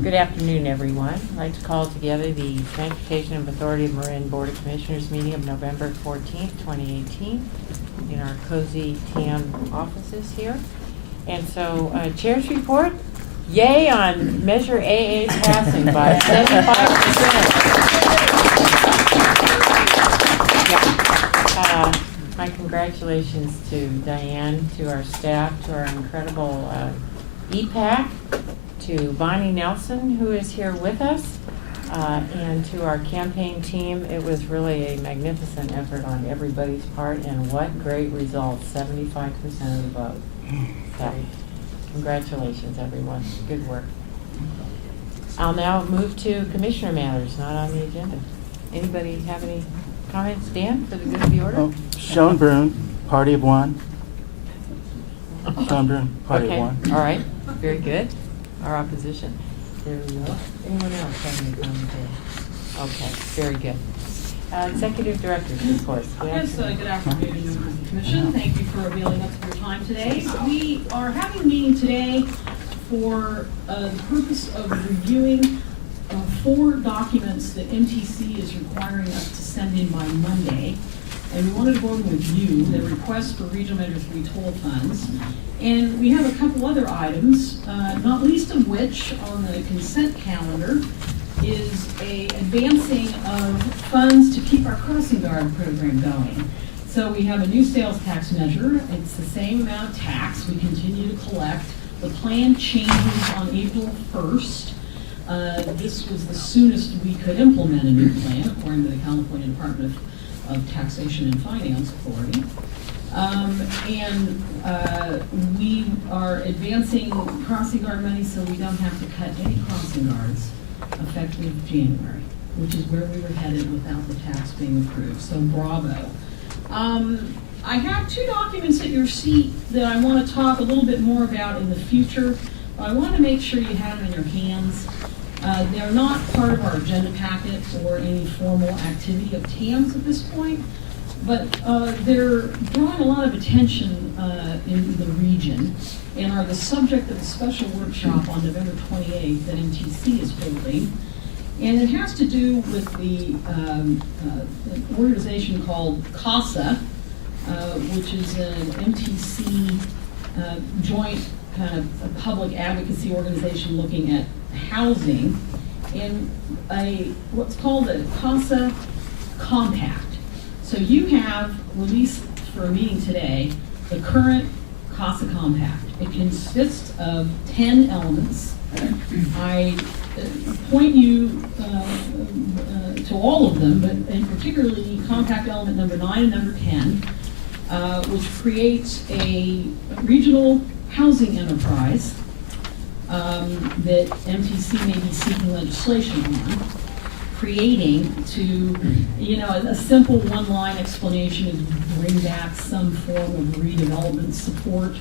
Good afternoon, everyone. I'd like to call together the Transportation and Authority of Marin Board of Commissioners meeting of November 14th, 2018 in our cozy TAM offices here. And so, Chair's report, yay on Measure AA passing by 75%. My congratulations to Diane, to our staff, to our incredible EPAC, to Bonnie Nelson, who is here with us, and to our campaign team. It was really a magnificent effort on everybody's part, and what great results, 75% of the vote. So, congratulations, everyone. Good work. I'll now move to Commissioner matters, not on the agenda. Anybody have any comments? Dan, for the good of the order? Oh, Schoenbrunn, party of one. Schoenbrunn, party of one. All right, very good. Our opposition. There we go. Anyone else have any comments? Okay, very good. Executive Director's report. Yes, good afternoon, members of the Commission. Thank you for availing us of your time today. We are having a meeting today for the purpose of reviewing 4 documents that MTC is requiring us to send in by Monday. And we wanted to go over with you the request for Regional Measure 3 toll funds. And we have a couple other items, not least of which on the consent calendar is a advancing of funds to keep our crossing guard program going. So we have a new sales tax measure. It's the same amount of tax we continue to collect. The plan changes on April 1st. This was the soonest we could implement a new plan, according to the California Department of Taxation and Finance Authority. We are advancing crossing guard money so we don't have to cut any crossing guards effective January, which is where we were headed without the tax being approved. So bravo. I have 2 documents at your seat that I want to talk a little bit more about in the future. But I want to make sure you have them in your hands. They're not part of our agenda packet or any formal activity of TAMs at this point, but they're drawing a lot of attention in the region and are the subject of a special workshop on November 28th that MTC is holding. And it has to do with the an organization called CASA, which is an MTC joint kind of a public advocacy organization looking at housing, and what's called a CASA Compact. So you have released for a meeting today the current CASA Compact. It consists of 10 elements. I point you to all of them, but in particularly Compact Element number 9 and number 10, which creates a regional housing enterprise that MTC may be seeking legislation on, creating to, a simple one-line explanation is bring back some form of redevelopment support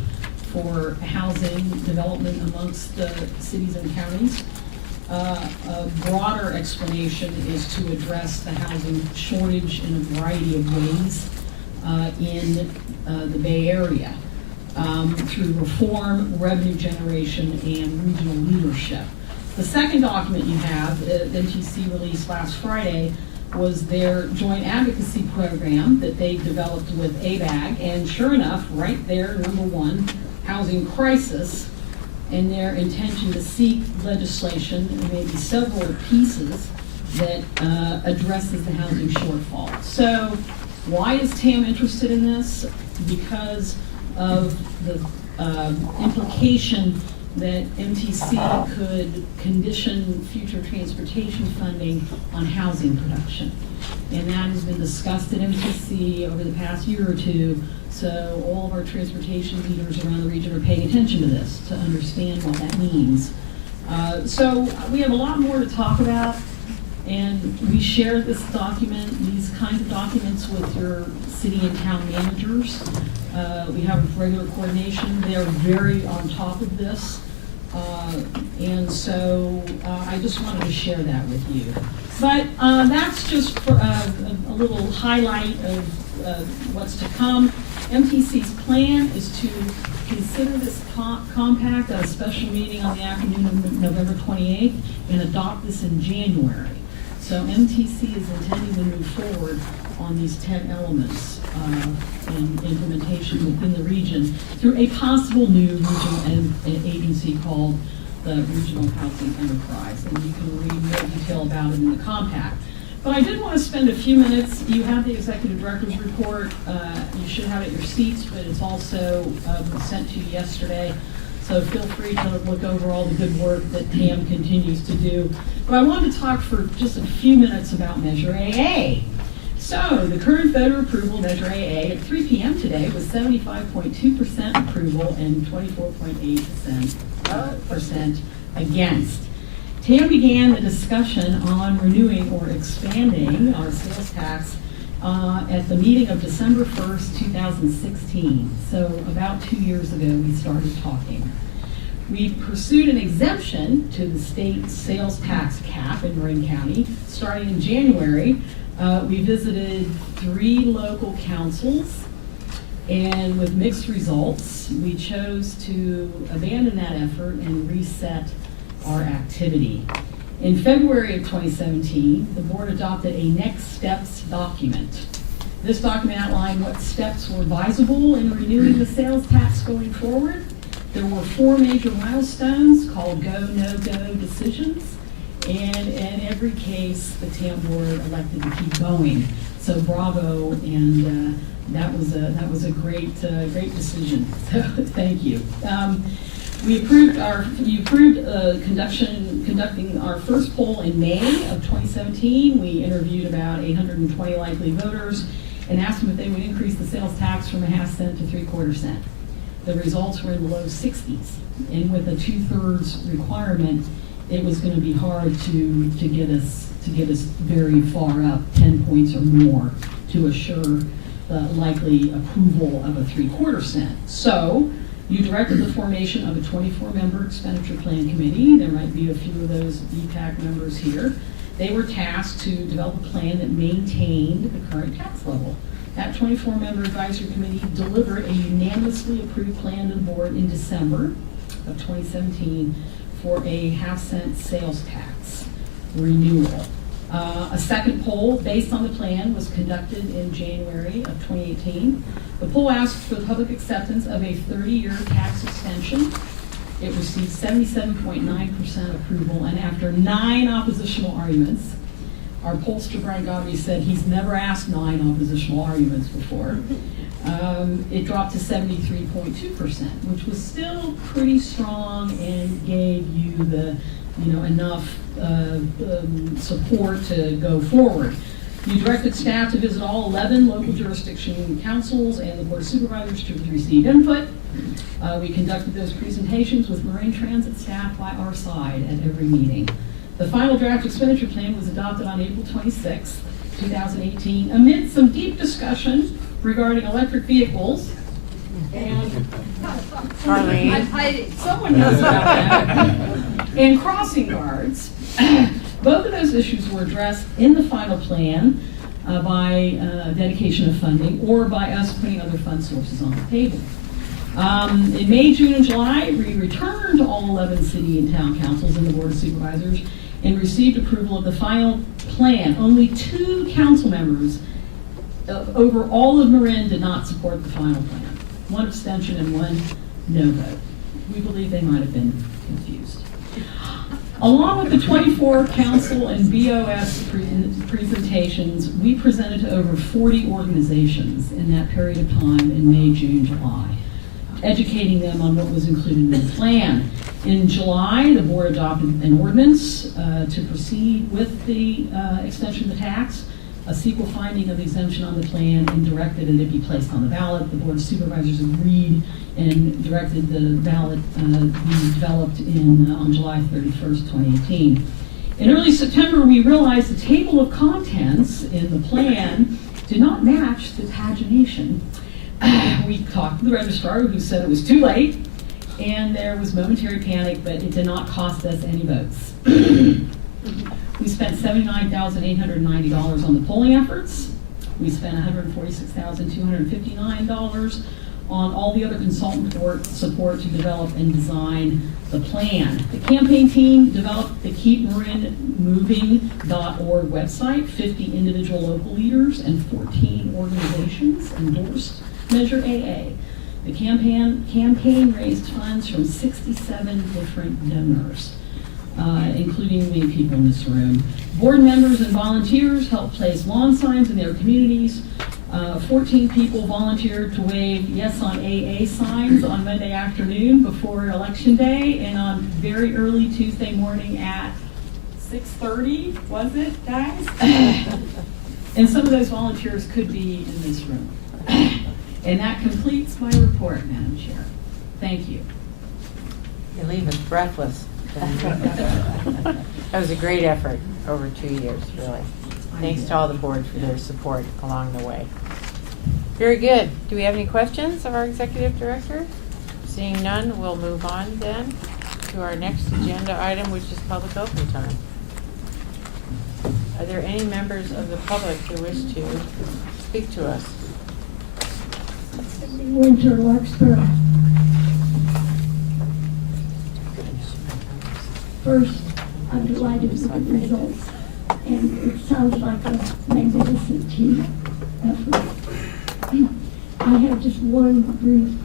for housing development amongst the cities and counties. A broader explanation is to address the housing shortage in a variety of ways in the Bay Area. Through reform, revenue generation, and regional leadership. The second document you have, that MTC released last Friday, was their joint advocacy program that they developed with ABAG, and sure enough, right there, number 1, housing crisis, and their intention to seek legislation, and maybe several pieces, that addresses the housing shortfall. So, why is TAM interested in this? Because of the implication that MTC could condition future transportation funding on housing production. And that has been discussed at MTC over the past year or 2, so all of our transportation leaders around the region are paying attention to this to understand what that means. So we have a lot more to talk about, and we share this document, these kinds of documents with your city and town managers. We have regular coordination. They're very on top of this. And so I just wanted to share that with you. But that's just for a little highlight of what's to come. MTC's plan is to consider this compact at a special meeting on the afternoon of November 28th and adopt this in January. So MTC is intending to move forward on these 10 elements in implementation within the region through a possible new regional agency called the Regional Housing Enterprise. And you can read more detail about it in the compact. But I did want to spend a few minutes. You have the Executive Director's Report. You should have it at your seats, but it's also was sent to you yesterday. So feel free to look over all the good work that TAM continues to do. But I wanted to talk for just a few minutes about Measure AA. So the current voter approval of Measure AA at 3 p.m. today was 75.2% approval and 24.8% against. TAM began the discussion on renewing or expanding our sales tax at the meeting of December 1st, 2016. So about 2 years ago, we started talking. We pursued an exemption to the state sales tax cap in Marin County. Starting in January, we visited 3 local councils, and with mixed results, we chose to abandon that effort and reset our activity. In February of 2017, the board adopted a next steps document. This document outlined what steps were advisable in renewing the sales tax going forward. There were 4 major milestones called go, no go decisions. And in every case, the TAM board elected to keep going. So bravo, and that was a great decision. So thank you. You approved conducting our first poll in May of 2017. We interviewed about 820 likely voters and asked them if they would increase the sales tax from 1/2 cent to 3/4 cent. The results were in the low 60s, and with a 2/3 requirement, it was going to be hard to get us very far up, 10 points or more, to assure the likely approval of a 3/4 cent. So you directed the formation of a 24-member expenditure plan committee. There might be a few of those EPAC members here. They were tasked to develop a plan that maintained the current tax level. That 24-member advisory committee delivered a unanimously approved plan to the board in December of 2017 for a 1/2 cent sales tax renewal. A second poll based on the plan was conducted in January of 2018. The poll asked for the public acceptance of a 30-year tax extension. It received 77.9% approval, and after 9 oppositional arguments, our pollster Brian Godby said he's never asked 9 oppositional arguments before. It dropped to 73.2%, which was still pretty strong and gave you enough support to go forward. You directed staff to visit all 11 local jurisdiction councils and the board of supervisors to receive input. We conducted those presentations with Marin Transit staff by our side at every meeting. The final draft expenditure plan was adopted on April 26, 2018, amid some deep discussion regarding electric vehicles. And someone knows about that. And crossing guards. Both of those issues were addressed in the final plan by dedication of funding or by us putting other fund sources on the table. In May, June, and July, we returned to all 11 city and town councils and the board of supervisors and received approval of the final plan. Only 2 council members over all of Marin did not support the final plan. 1 abstention and 1 no vote. We believe they might have been confused. Along with the 24 council and BOS presentations, we presented to over 40 organizations in that period of time in May, June, July, educating them on what was included in the plan. In July, the board adopted an ordinance to proceed with the extension of the tax, a sequel finding of exemption on the plan, and directed that it be placed on the ballot. The board of supervisors agreed and directed the ballot be developed on July 31st, 2018. In early September, we realized the table of contents in the plan did not match the pagination. We talked to the registrar, who said it was too late, and there was momentary panic, but it did not cost us any votes. We spent $79,890 on the polling efforts. We spent $146,259 on all the other consultant support to develop and design the plan. The campaign team developed the KeepMarinMoving.org website. 50 individual local leaders and 14 organizations endorsed Measure AA. The campaign raised funds from 67 different donors, including many people in this room. Board members and volunteers helped place lawn signs in their communities. 14 people volunteered to wave yes on AA signs on Monday afternoon before Election Day, and on very early Tuesday morning at 6:30, was it, guys? And some of those volunteers could be in this room. And that completes my report, Madam Chair. Thank you. You leave us breathless. That was a great effort over 2 years, really. Thanks to all the board for their support along the way. Very good. Do we have any questions of our executive director? Seeing none, we'll move on then to our next agenda item, which is public open time. Are there any members of the public who wish to speak to us? Winter, Larkspur. First, I'm delighted with the results, and it sounds like a magnificent team effort. I have just one brief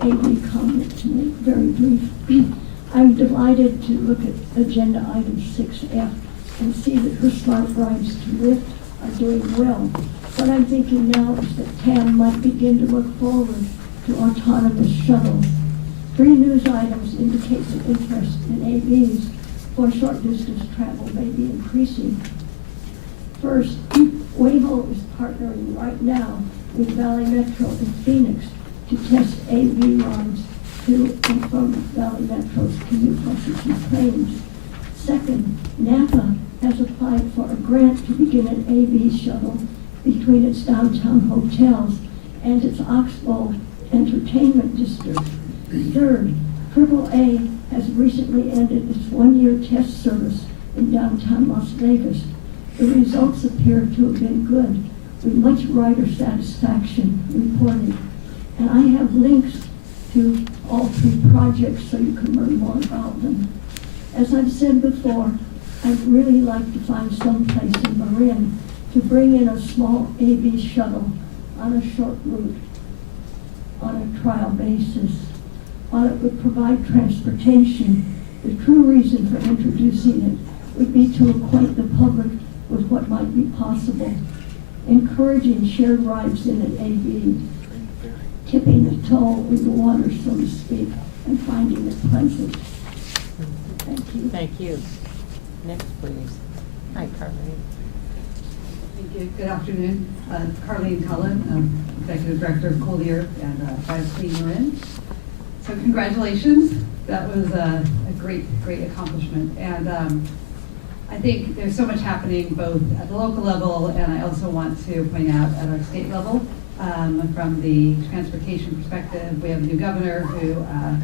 AV comment to make, very brief. I'm delighted to look at agenda item 6F and see that her smart rides to lift are doing well. What I'm thinking now is that TAM might begin to look forward to autonomous shuttles. 3 news items indicate that interest in AVs for short distance travel may be increasing. First, Waymo is partnering right now with Valley Metro in Phoenix to test AV rides to and from Valley Metro's commute buses and trains. Second, Napa has applied for a grant to begin an AV shuttle between its downtown hotels and its Oxbow entertainment district. Third, AAA has recently ended its 1-year test service in downtown Las Vegas. The results appear to have been good, with much rider satisfaction reported. And I have links to all 3 projects so you can learn more about them. As I've said before, I'd really like to find some place in Marin to bring in a small AV shuttle on a short route on a trial basis. While it would provide transportation, the true reason for introducing it would be to acquaint the public with what might be possible, encouraging shared rides in an AV, tipping the toe in the water, so to speak, and finding it pleasant. Thank you. Thank you. Next, please. Hi, Carly. Thank you. Good afternoon. Carlene Cullen, Executive Director of Collier and 5C Marin. So congratulations. That was a great accomplishment. And I think there's so much happening both at the local level, and I also want to point out at our state level. From the transportation perspective, we have a new governor who,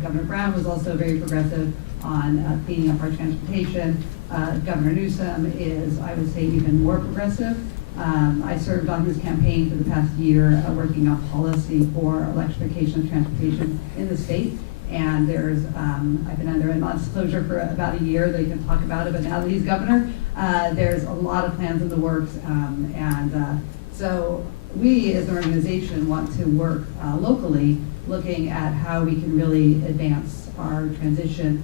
Governor Brown, was also very progressive on cleaning up our transportation. Governor Newsom is, I would say, even more progressive. I served on his campaign for the past year, working on policy for electrification of transportation in the state. And there's, I've been under a non-disclosure for about a year. They can talk about it, but now that he's governor, there's a lot of plans in the works. So we as an organization want to work locally, looking at how we can really advance our transition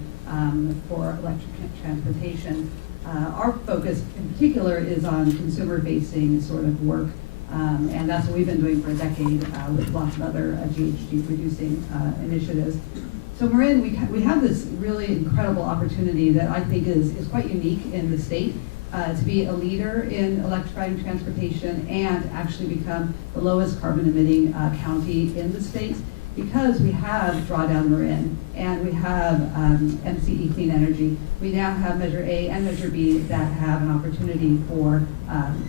for electric transportation. Our focus in particular is on consumer-facing sort of work, and that's what we've been doing for a decade with lots of other GHG-reducing initiatives. So Marin, we have this really incredible opportunity that I think is quite unique in the state to be a leader in electrifying transportation and actually become the lowest carbon emitting county in the state, because we have Drawdown Marin and we have MCE Clean Energy. We now have Measure A and Measure B that have an opportunity for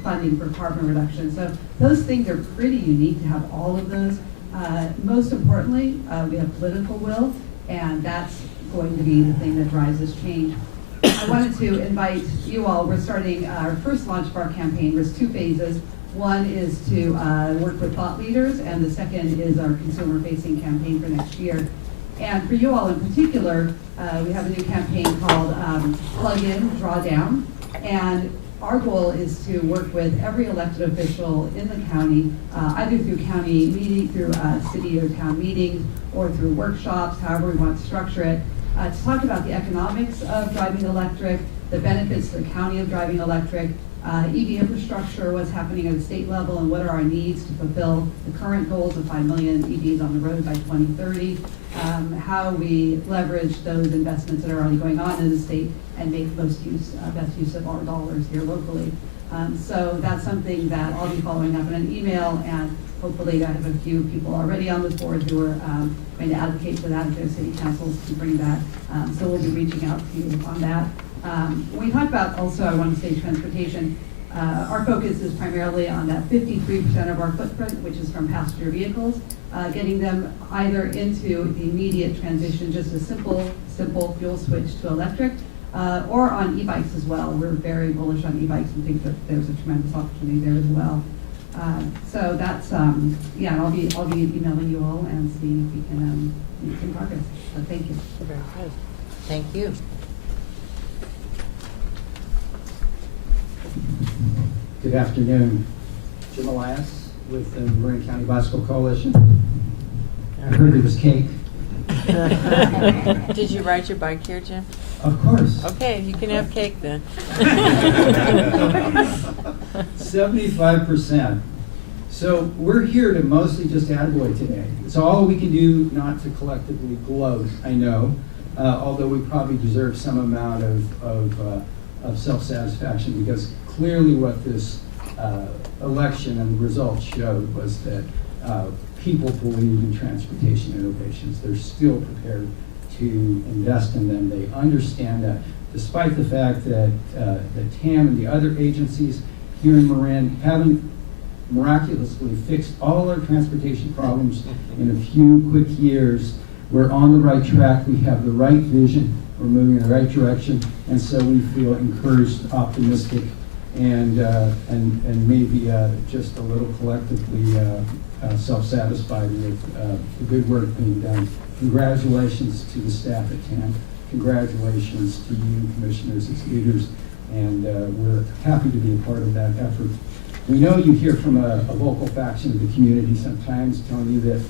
funding for carbon reduction. So those things are pretty unique to have all of those. Most importantly, we have political will, and that's going to be the thing that drives this change. I wanted to invite you all. We're starting our first launch of our campaign. There's 2 phases. One is to work with thought leaders, and the second is our consumer-facing campaign for next year. And for you all in particular, we have a new campaign called Plug In, Draw Down. And our goal is to work with every elected official in the county, either through county meeting, through city or town meetings, or through workshops, however we want to structure it, to talk about the economics of driving electric, the benefits to the county of driving electric, EV infrastructure, what's happening at the state level, and what are our needs to fulfill the current goals of 5 million EVs on the road by 2030, how we leverage those investments that are already going on in the state and make best use of our dollars here locally. So that's something that I'll be following up in an email, and hopefully I have a few people already on this board who are going to advocate for that if their city councils can bring that. So we'll be reaching out to you on that. When we talk about also, I want to say transportation, our focus is primarily on that 53% of our footprint, which is from passenger vehicles, getting them either into the immediate transition, just a simple fuel switch to electric, or on e-bikes as well. We're very bullish on e-bikes and think that there's a tremendous opportunity there as well. So that's, yeah, I'll be emailing you all and see if we can make some progress. So thank you. Very good. Thank you. Good afternoon. Jim Elias with the Marin County Bicycle Coalition. I heard there was cake. Did you ride your bike here, Jim? Of course. Okay, you can have cake then. 75%. So we're here to mostly just attaboy today. It's all we can do not to collectively gloat, I know, although we probably deserve some amount of self-satisfaction, because clearly what this election and the results showed was that people believe in transportation innovations. They're still prepared to invest in them. They understand that despite the fact that the TAM and the other agencies here in Marin haven't miraculously fixed all our transportation problems in a few quick years, we're on the right track. We have the right vision. We're moving in the right direction, and so we feel encouraged, optimistic, and maybe just a little collectively self-satisfied with the good work being done. Congratulations to the staff at TAM. Congratulations to you, commissioners, as leaders, and we're happy to be a part of that effort. We know you hear from a vocal faction of the community sometimes telling you that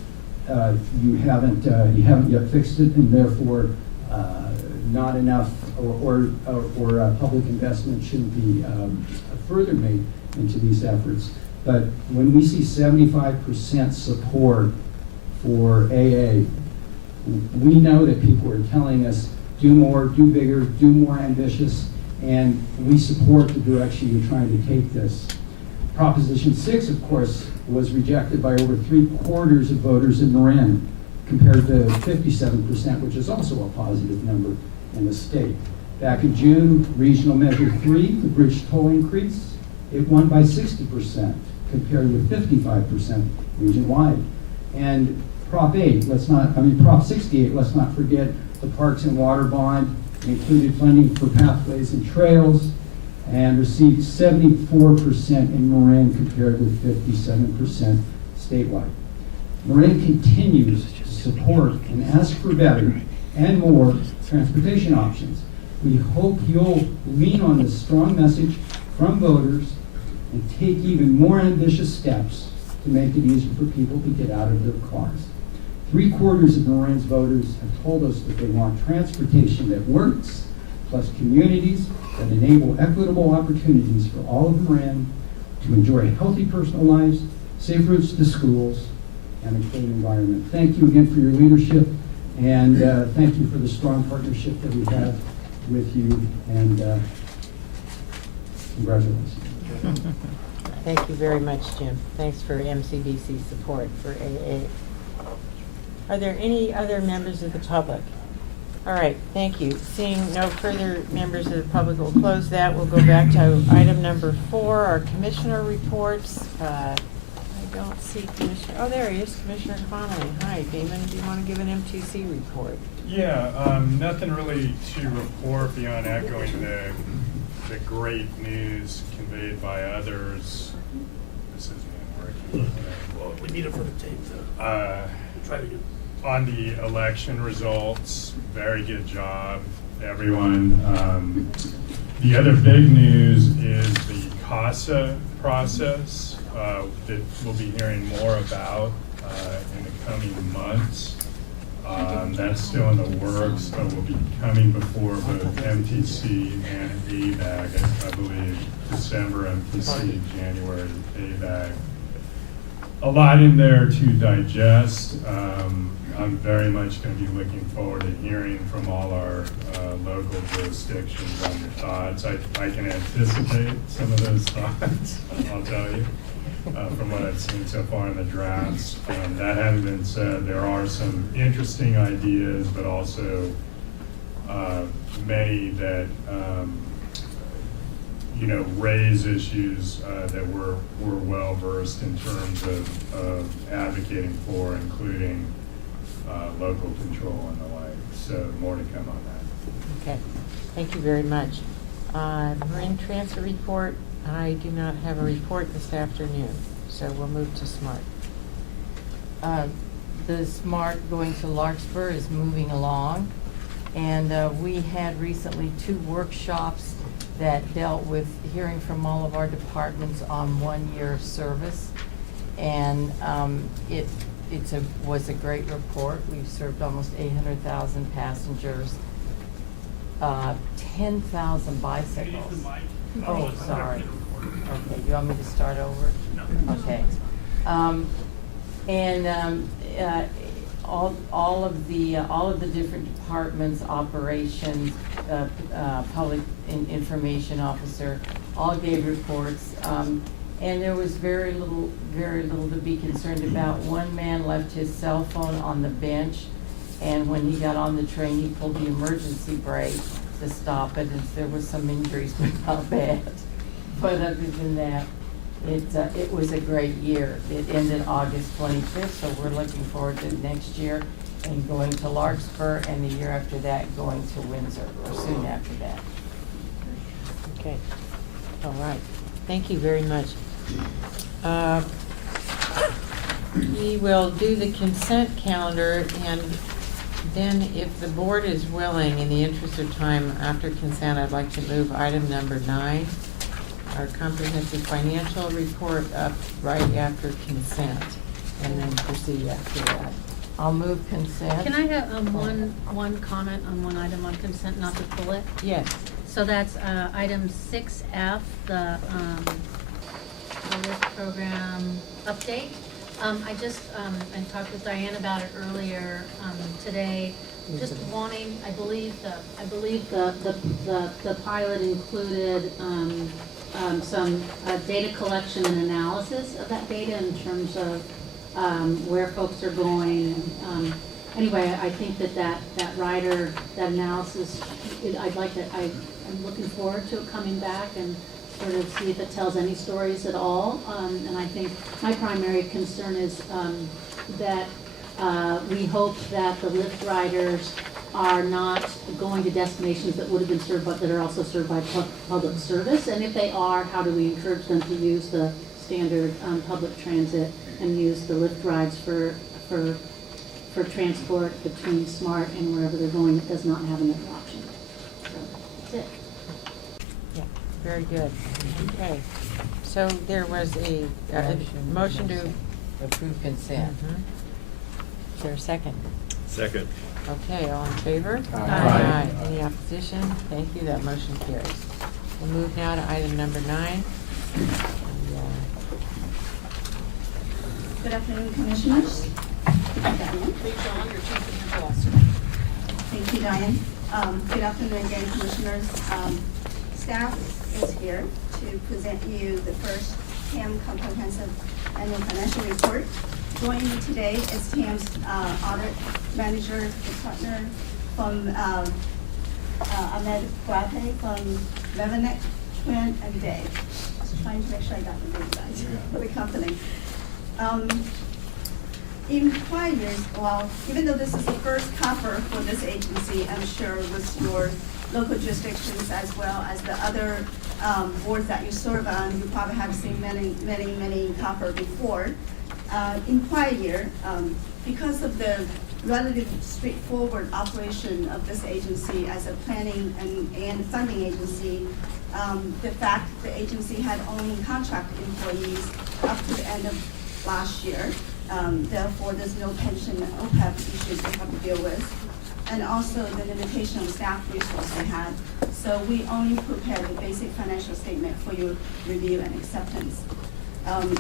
you haven't yet fixed it, and therefore not enough or public investment shouldn't be further made into these efforts. But when we see 75% support for AA, we know that people are telling us do more, do bigger, do more ambitious, and we support the direction you're trying to take this. Proposition 6, of course, was rejected by over 3/4 of voters in Marin, compared to 57%, which is also a positive number in the state. Back in June, Regional Measure 3, the bridge toll increase, it won by 60%, compared with 55% region-wide. And Prop 68, let's not forget the Parks and Water Bond, included funding for pathways and trails, and received 74% in Marin compared with 57% statewide. Marin continues to support and ask for better and more transportation options. We hope you'll lean on this strong message from voters and take even more ambitious steps to make it easier for people to get out of their cars. 3/4 of Marin's voters have told us that they want transportation that works, plus communities that enable equitable opportunities for all of Marin to enjoy healthy personal lives, safe routes to schools, and a clean environment. Thank you again for your leadership, and thank you for the strong partnership that we have with you, and congratulations. Thank you very much, Jim. Thanks for MCDC support for AA. Are there any other members of the public? All right, thank you. Seeing no further members of the public, we'll close that. We'll go back to item number 4, our commissioner reports. I don't see Commissioner, oh, there he is, Commissioner Connolly. Hi, Damon, do you want to give an MTC report? Yeah, nothing really to report beyond echoing the great news conveyed by others this isn't working. Well, we need it for the tape, though. Try to get. On the election results, very good job, everyone. The other big news is the CASA process that we'll be hearing more about in the coming months. That's still in the works, but will be coming before both MTC and ABAG, I believe, December MTC, January ABAG. A lot in there to digest. I'm very much going to be looking forward to hearing from all our local jurisdictions on your thoughts. I can anticipate some of those thoughts, I'll tell you, from what I've seen so far in the drafts. That having been said, there are some interesting ideas, but also many that raise issues that we're well versed in terms of advocating for, including local control and the like. So more to come on that. Okay, thank you very much. Marine transfer report, I do not have a report this afternoon, so we'll move to SMART. The SMART going to Larkspur is moving along, and we had recently 2 workshops that dealt with hearing from all of our departments on 1 year of service, and it was a great report. We've served almost 800,000 passengers, 10,000 bicycles. Oh, sorry. Okay, you want me to start over? No. Okay. All of the different departments, operations, public information officer, all gave reports. And there was very little to be concerned about. One man left his cell phone on the bench, and when he got on the train, he pulled the emergency brake to stop it, and there was some injuries, but not bad. But other than that, it was a great year. It ended August 25th, so we're looking forward to next year and going to Larkspur, and the year after that going to Windsor, or soon after that. Okay, all right. Thank you very much. We will do the consent calendar, and then if the board is willing, in the interest of time after consent, I'd like to move item number 9, our comprehensive financial report, up right after consent, and then proceed after that. I'll move consent. Can I have one comment on one item on consent, not to pull it? Yes. So that's item 6F, the LIFT program update. I talked with Diane about it earlier today. Just wanting, I believe the pilot included some data collection and analysis of that data in terms of where folks are going. Anyway, I think that rider, that analysis, I'm looking forward to it coming back and sort of see if it tells any stories at all. And I think my primary concern is that we hope that the Lyft riders are not going to destinations that would have been served, but that are also served by public service. And if they are, how do we encourage them to use the standard public transit and use the Lyft rides for transport between SMART and wherever they're going that does not have another option. So that's it. Yeah, very good. Okay. So there was a motion to approve consent. Is there a second? Second. Okay, all in favor? Aye. Any opposition? Thank you, that motion carries. We'll move now to item number 9. Good afternoon, Commissioners. Thank you, Diane. Good afternoon again, Commissioners. Staff is here to present you the first TAM Comprehensive Annual Financial Report. Joining me today is TAM's Audit Manager, the partner from Ahmed Guate from Levanek, Twin, and Dave. Just trying to make sure I got the names right for the company. In prior years, well, even though this is the first cover for this agency, I'm sure with your local jurisdictions as well as the other boards that you serve on. You probably have seen many copper before. In prior year, because of the relatively straightforward operation of this agency as a planning and funding agency, the fact the agency had only contract employees up to the end of last year, therefore there's no pension and OPEB issues they have to deal with, and also the limitation of staff resource they had. So we only prepared the basic financial statement for your review and acceptance.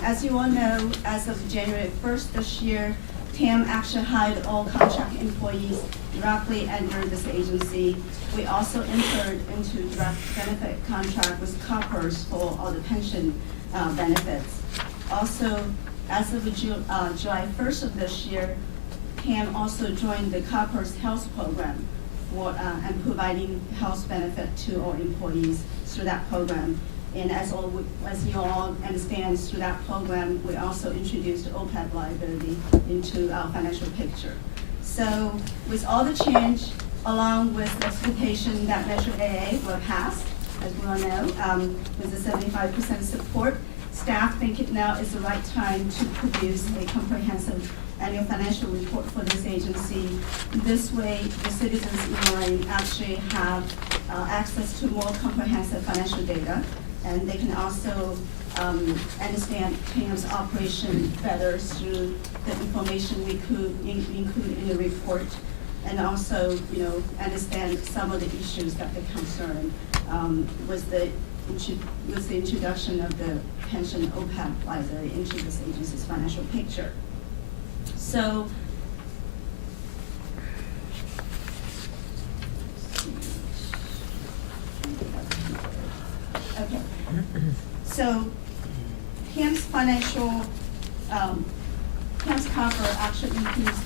As you all know, as of January 1st this year, TAM actually hired all contract employees directly under this agency. We also entered into direct benefit contract with Coppers for all the pension benefits. Also, as of July 1st of this year, TAM also joined the Coppers Health Program for and providing health benefit to all employees through that program. And as you all understand, through that program, we also introduced OPEB liability into our financial picture. So with all the change, along with the expectation that Measure AA will pass, as we all know, with the 75% support, staff think it now is the right time to produce a comprehensive annual financial report for this agency. This way, the citizens in Lorraine actually have access to more comprehensive financial data, and they can also understand TAM's operation better through the information we could include in the report, and also, understand some of the issues that they concern with the introduction of the pension OPEB liability into this agency's financial picture. So, okay. So, TAM's financial, TAM's cover actually includes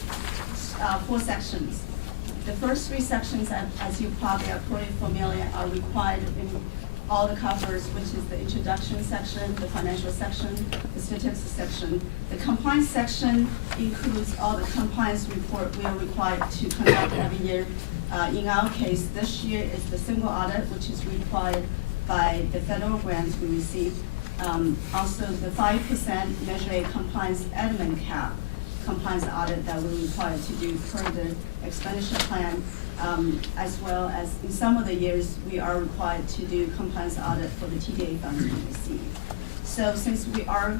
4 sections. The first 3 sections, as you probably are pretty familiar, are required in all the covers, which is the introduction section, the financial section, the statistics section. The compliance section includes all the compliance report we are required to conduct every year. In our case, this year is the single audit, which is required by the federal grants we received. Also, the 5% Measure A compliance element cap compliance audit that we're required to do per the expenditure plan, as well as in some of the years, we are required to do compliance audit for the TDA funds we receive. So since we are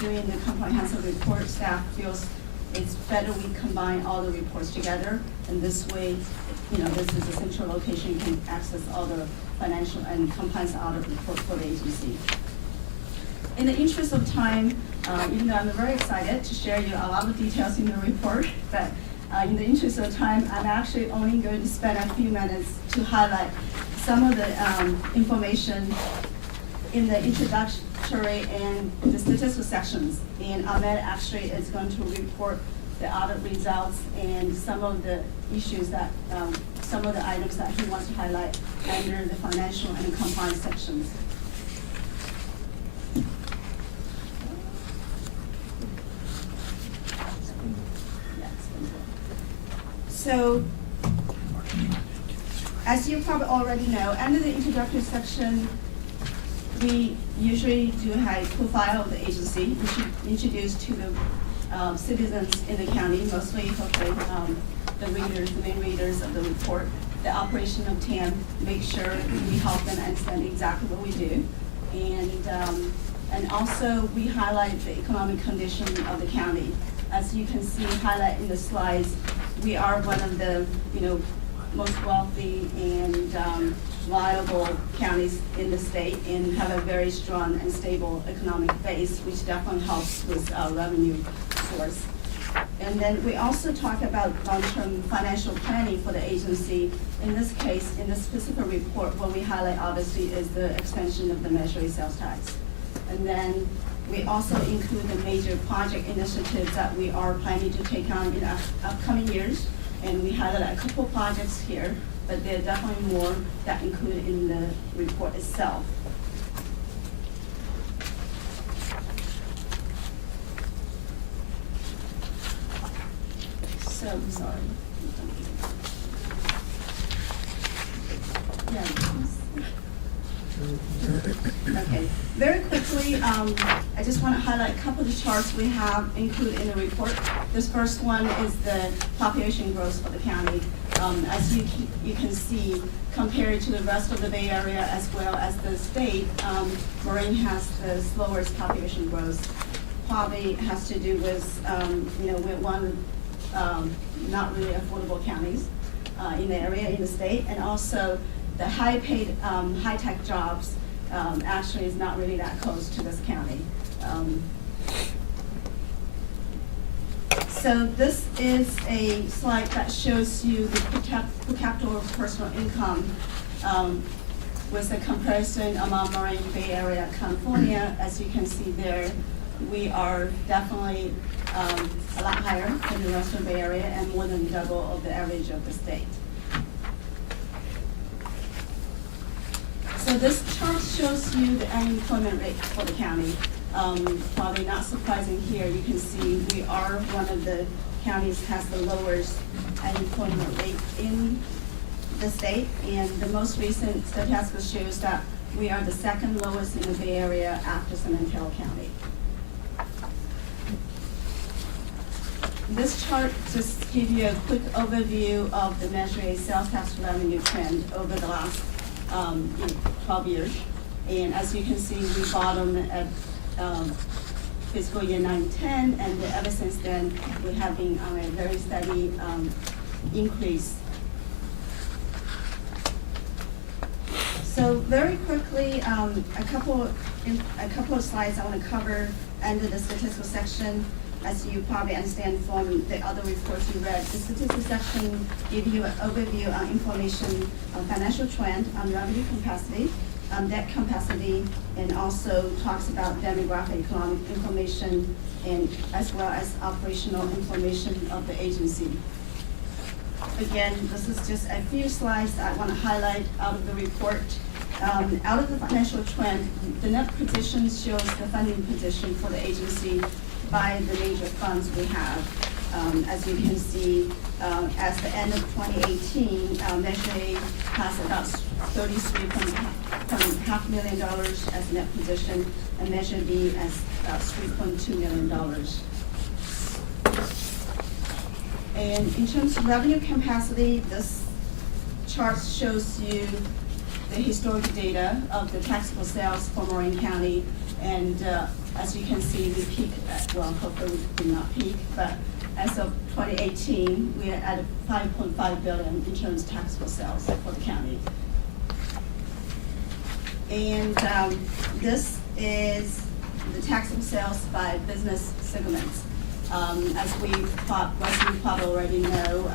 doing the comprehensive report, staff feels it's better we combine all the reports together, and this way, this is a central location, you can access all the financial and compliance audit report for the agency. In the interest of time, even though I'm very excited to share you a lot of details in the report, but in the interest of time, I'm actually only going to spend a few minutes to highlight some of the information in the introductory and the statistical sections. And Ahmed actually is going to report the audit results and some of the issues that, some of the items that he wants to highlight under the financial and compliance sections. So, as you probably already know, under the introductory section, we usually do a profile of the agency, introduced to the citizens in the county, mostly hopefully the main readers of the report, the operation of TAM, make sure we help them understand exactly what we do. And also we highlight the economic condition of the county. As you can see highlight in the slides, we are one of the most wealthy and viable counties in the state and have a very strong and stable economic base, which definitely helps with our revenue source. And then we also talk about long-term financial planning for the agency. In this case, in this specific report, what we highlight obviously is the extension of the Measure A sales tax. And then we also include the major project initiatives that we are planning to take on in upcoming years. And we highlight a couple projects here, but there are definitely more that included in the report itself. So, sorry. Okay, very quickly, I just want to highlight a couple of the charts we have included in the report. This first one is the population growth for the county. As you can see, compared to the rest of the Bay Area as well as the state, Marin has the slowest population growth. Probably has to do with, we're one not really affordable counties in the area, in the state, and also the high-paid, high-tech jobs actually is not really that close to this county. So this is a slide that shows you the per capita personal income with a comparison among Marin, Bay Area, California. As you can see there, we are definitely a lot higher than the rest of the Bay Area and more than double of the average of the state. So this chart shows you the unemployment rate for the county. Probably not surprising here, you can see we are one of the counties has the lowest unemployment rate in the state, and the most recent statistics shows that we are the second lowest in the Bay Area after San Mateo County. This chart just gives you a quick overview of the measured sales tax revenue trend over the last 12 years. And as you can see, we bottomed at fiscal year 9-10, and ever since then, we have been on a very steady increase. So very quickly, a couple of slides I want to cover under the statistical section. As you probably understand from the other reports you read, the statistics section gives you an overview on information on financial trend, on revenue capacity, debt capacity, and also talks about demographic economic information, and as well as operational information of the agency. Again, this is just a few slides that I want to highlight out of the report. Out of the financial trend, the net position shows the funding position for the agency by the major funds we have. As you can see, at the end of 2018, Measure A has about $33.5 million as net position, and Measure B as about $3.2 million. And in terms of revenue capacity, this chart shows you the historic data of the taxable sales for Marin County. And as you can see, we peaked at, well, hopefully we did not peak, but as of 2018, we are at $5.5 billion in terms of taxable sales for the county. And this is the taxable sales by business segments. As we probably already know,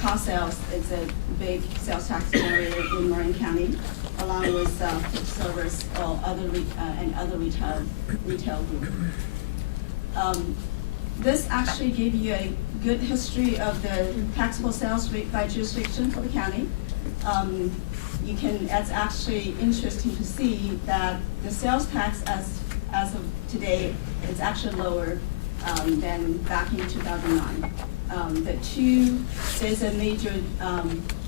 car sales is a big sales tax generator in Marin County, along with food service or other retail group. This actually gave you a good history of the taxable sales rate by jurisdiction for the county. It's actually interesting to see that the sales tax as of today is actually lower than back in 2009. There's a major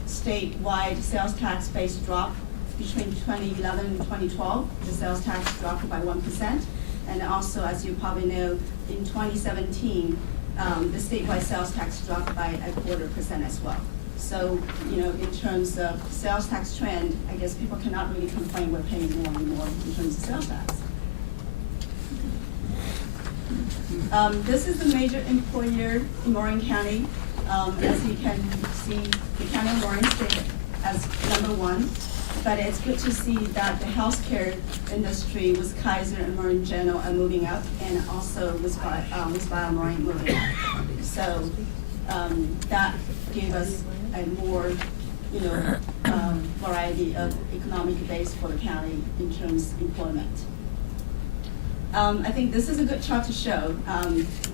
statewide sales tax base drop between 2011 and 2012. The sales tax dropped by 1%. And also, as you probably know, in 2017, the statewide sales tax dropped by 0.25% as well. So, in terms of sales tax trend, I guess people cannot really complain we're paying more and more in terms of sales tax. This is the major employer in Marin County. As you can see, the county of Marin stayed as #1. But it's good to see that the healthcare industry with Kaiser and Marin General are moving up, and also with BioMarin moving up. So that gave us a more, variety of economic base for the county in terms of employment. I think this is a good chart to show,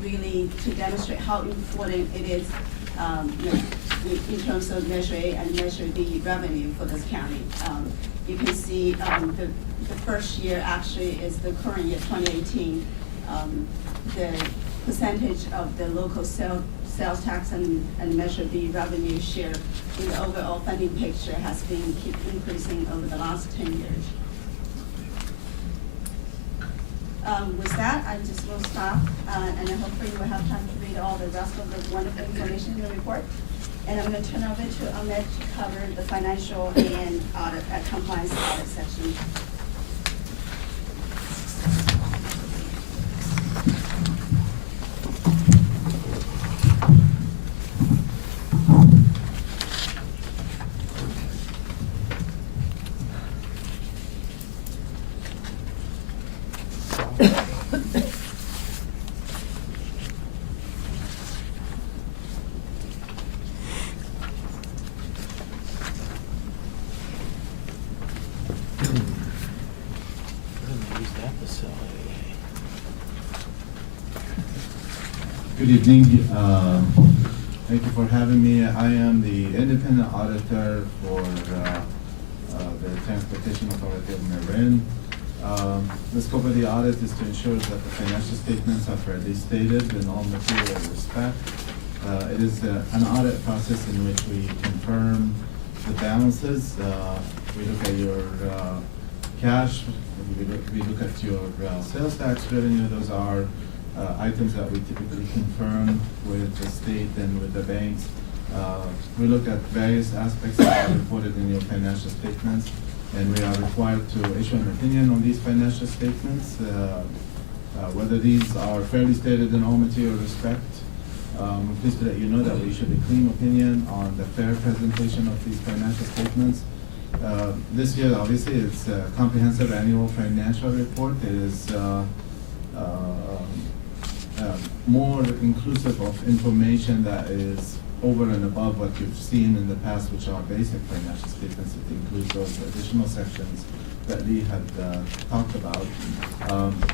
really to demonstrate how important it is, in terms of Measure A and Measure B revenue for this county. You can see the first year actually is the current year, 2018. The percentage of the local sales tax and Measure B revenue share in the overall funding picture has been keep increasing over the last 10 years. With that, I just will stop, and then hopefully we'll have time to read all the rest of the wonderful information in the report. And I'm going to turn over to Ahmed to cover the financial and audit, compliance audit section. Use that facility. Good evening. Thank you for having me. I am the independent auditor for the Transportation Authority of Marin. The scope of the audit is to ensure that the financial statements are fairly stated in all material respect. It is an audit process in which we confirm the balances. We look at your cash, we look at your sales tax revenue. Those are items that we typically confirm with the state and with the banks. We look at various aspects that are reported in your financial statements, and we are required to issue an opinion on these financial statements, whether these are fairly stated in all material respect. I'm pleased to let you know that we issued a clean opinion on the fair presentation of these financial statements. This year, obviously, it's a comprehensive annual financial report. It is more inclusive of information that is over and above what you've seen in the past, which are basic financial statements. It includes those additional sections that Lee had talked about.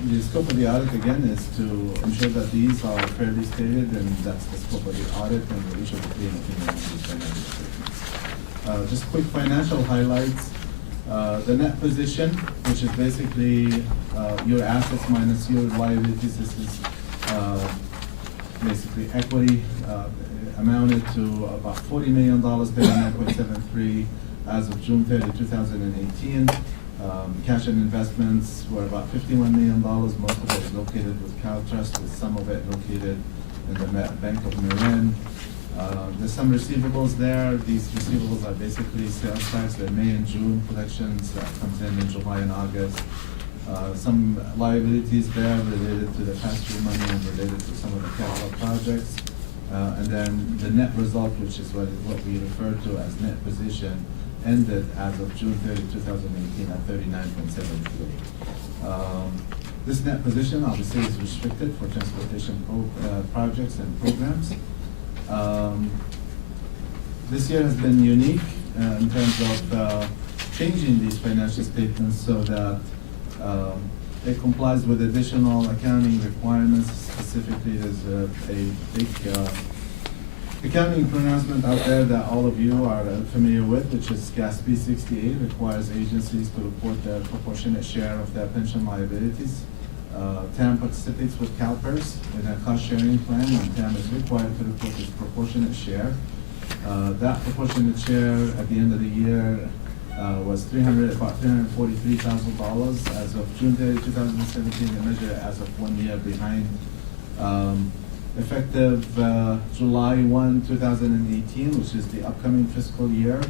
The scope of the audit, again, is to ensure that these are fairly stated, and that's the scope of the audit, and we issue a clean opinion on these financial statements. Just quick financial highlights. The net position, which is basically your assets minus your liabilities. This is basically equity, amounted to about $40 million, 39.73 as of June 30, 2018. Cash and investments were about $51 million. Most of it is located with CalTrust, with some of it located in the Bank of Marin. There's some receivables there. These receivables are basically sales tax. They're May and June collections that comes in July and August. Some liabilities there related to the pass-through money and related to some of the capital projects. And then the net result, which is what we refer to as net position, ended as of June 30, 2018 at 39.73. This net position obviously is restricted for transportation projects and programs. This year has been unique in terms of changing these financial statements so that it complies with additional accounting requirements. Specifically, there's a big accounting pronouncement out there that all of you are familiar with, which is GASP 68, requires agencies to report their proportionate share of their pension liabilities. TAM participates with CalPERS in a cost-sharing plan, and TAM is required to report its proportionate share. That proportionate share at the end of the year was about $343,000 as of June 30, 2017, the measure as of 1 year behind. Effective July 1, 2018, which is the upcoming fiscal year,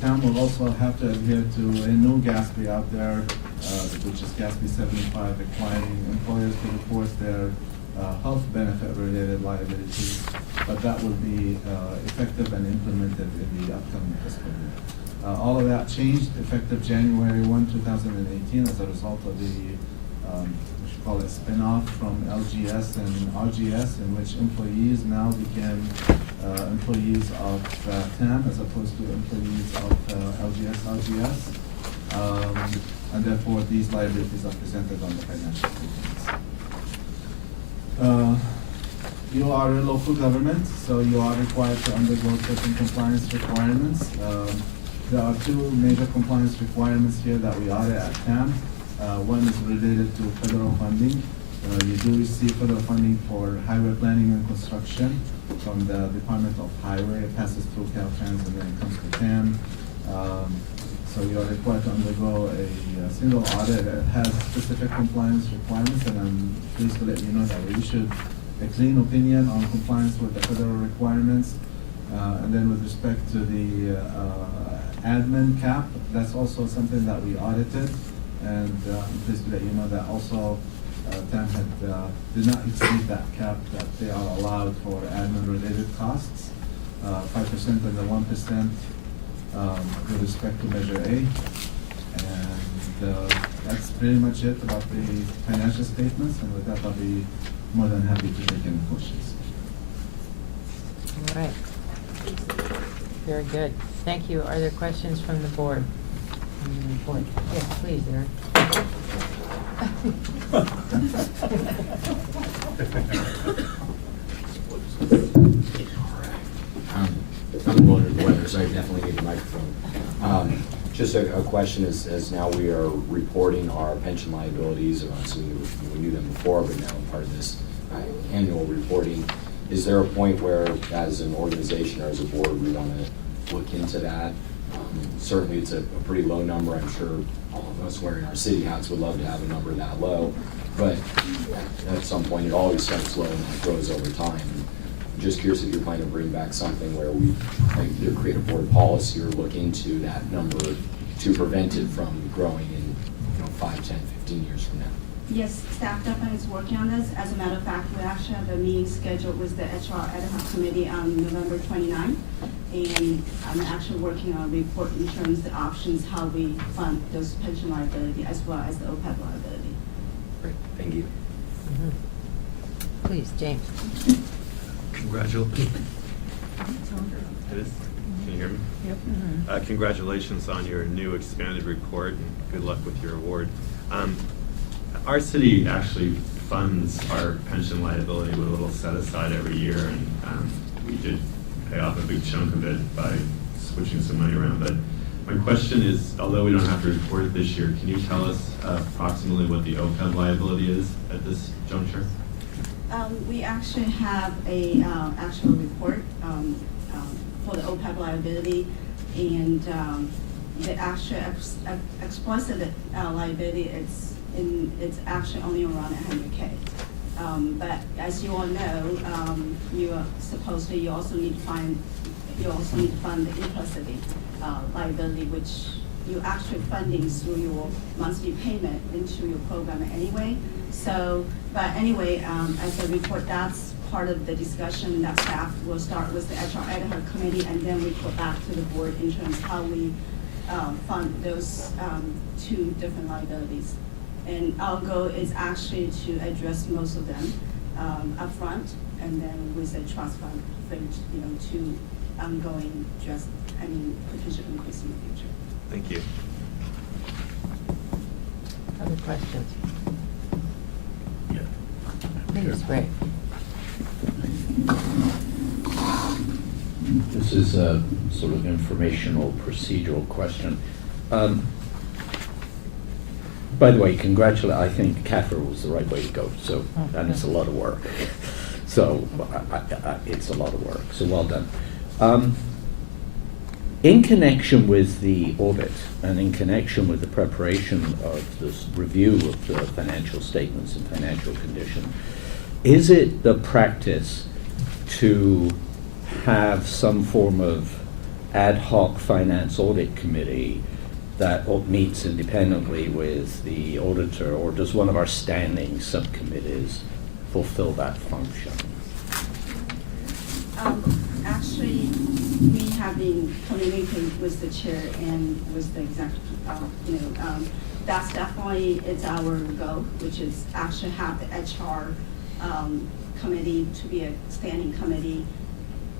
TAM will also have to adhere to a new GASP out there, which is GASP 75, requiring employers to report their health benefit-related liabilities, but that will be effective and implemented in the upcoming fiscal year. All of that changed effective January 1, 2018 as a result of the we should call it spin-off from LGS and RGS, in which employees now became employees of TAM as opposed to employees of LGS, RGS. And therefore, these liabilities are presented on the financial statements. You are a local government, so you are required to undergo certain compliance requirements. There are two major compliance requirements here that we audit at TAM. One is related to federal funding. You do receive federal funding for highway planning and construction from the Department of Highway. It passes through Caltrans and then comes to TAM. So you are required to undergo a single audit that has specific compliance requirements, and I'm pleased to let you know that we issued a clean opinion on compliance with the federal requirements. And then with respect to the admin cap, that's also something that we audited, and I'm pleased to let you know that also TAM did not exceed that cap that they are allowed for admin-related costs, 5% and the 1% with respect to Measure A. And that's pretty much it about the financial statements, and with that, I'll be more than happy to take any questions. All right. Very good. Thank you. Are there questions from the board? On the report? Yes, please, Eric. I'm going to the weather, so I definitely need a microphone. Just a question is, as now we are reporting our pension liabilities, so we knew them before, but now part of this annual reporting, is there a point where, as an organization or as a board, we want to look into that? Certainly, it's a pretty low number. I'm sure all of us wearing our city hats would love to have a number that low, but at some point, it always starts low and it grows over time. I'm just curious if you're planning to bring back something where we either create a board policy or look into that number to prevent it from growing in 5, 10, 15 years from now. Yes, staff department is working on this. As a matter of fact, we actually have a meeting scheduled with the HR ad hoc committee on November 29th. And I'm actually working on a report in terms of the options, how we fund those pension liability as well as the OPEB liability. Great, thank you. Mm-hmm. Please, James. Congratulations. It is? Can you hear me? Yep. Mm-hmm. Congratulations on your new expanded report, and good luck with your award. Our city actually funds our pension liability with a little set aside every year, and we did pay off a big chunk of it by switching some money around. But my question is, although we don't have to report it this year, can you tell us approximately what the OPEB liability is at this juncture? We actually have a actual report for the OPEB liability, and the actual explicit liability it's actually only around 100K. But as you all know, you also need to fund the implicit liability, which you actually funding through your monthly payment into your program anyway. So, but anyway, as a report, that's part of the discussion that staff will start with the HR ad hoc committee, and then report back to the board in terms of how we fund those two different liabilities. And our goal is actually to address most of them upfront, and then with a trust fund to ongoing potential increase in the future. Thank you. Other questions? Yeah. Please, Ray. This is a sort of informational procedural question. By the way, I think CAFR was the right way to go, so, and it's a lot of work. So, it's a lot of work, so well done. In connection with the audit and in connection with the preparation of this review of the financial statements and financial condition, is it the practice to have some form of ad hoc finance audit committee that meets independently with the auditor, or does one of our standing subcommittees fulfill that function? Actually, we have been communicating with the chair and with the executive. That's definitely it's our goal, which is actually have the HR committee to be a standing committee,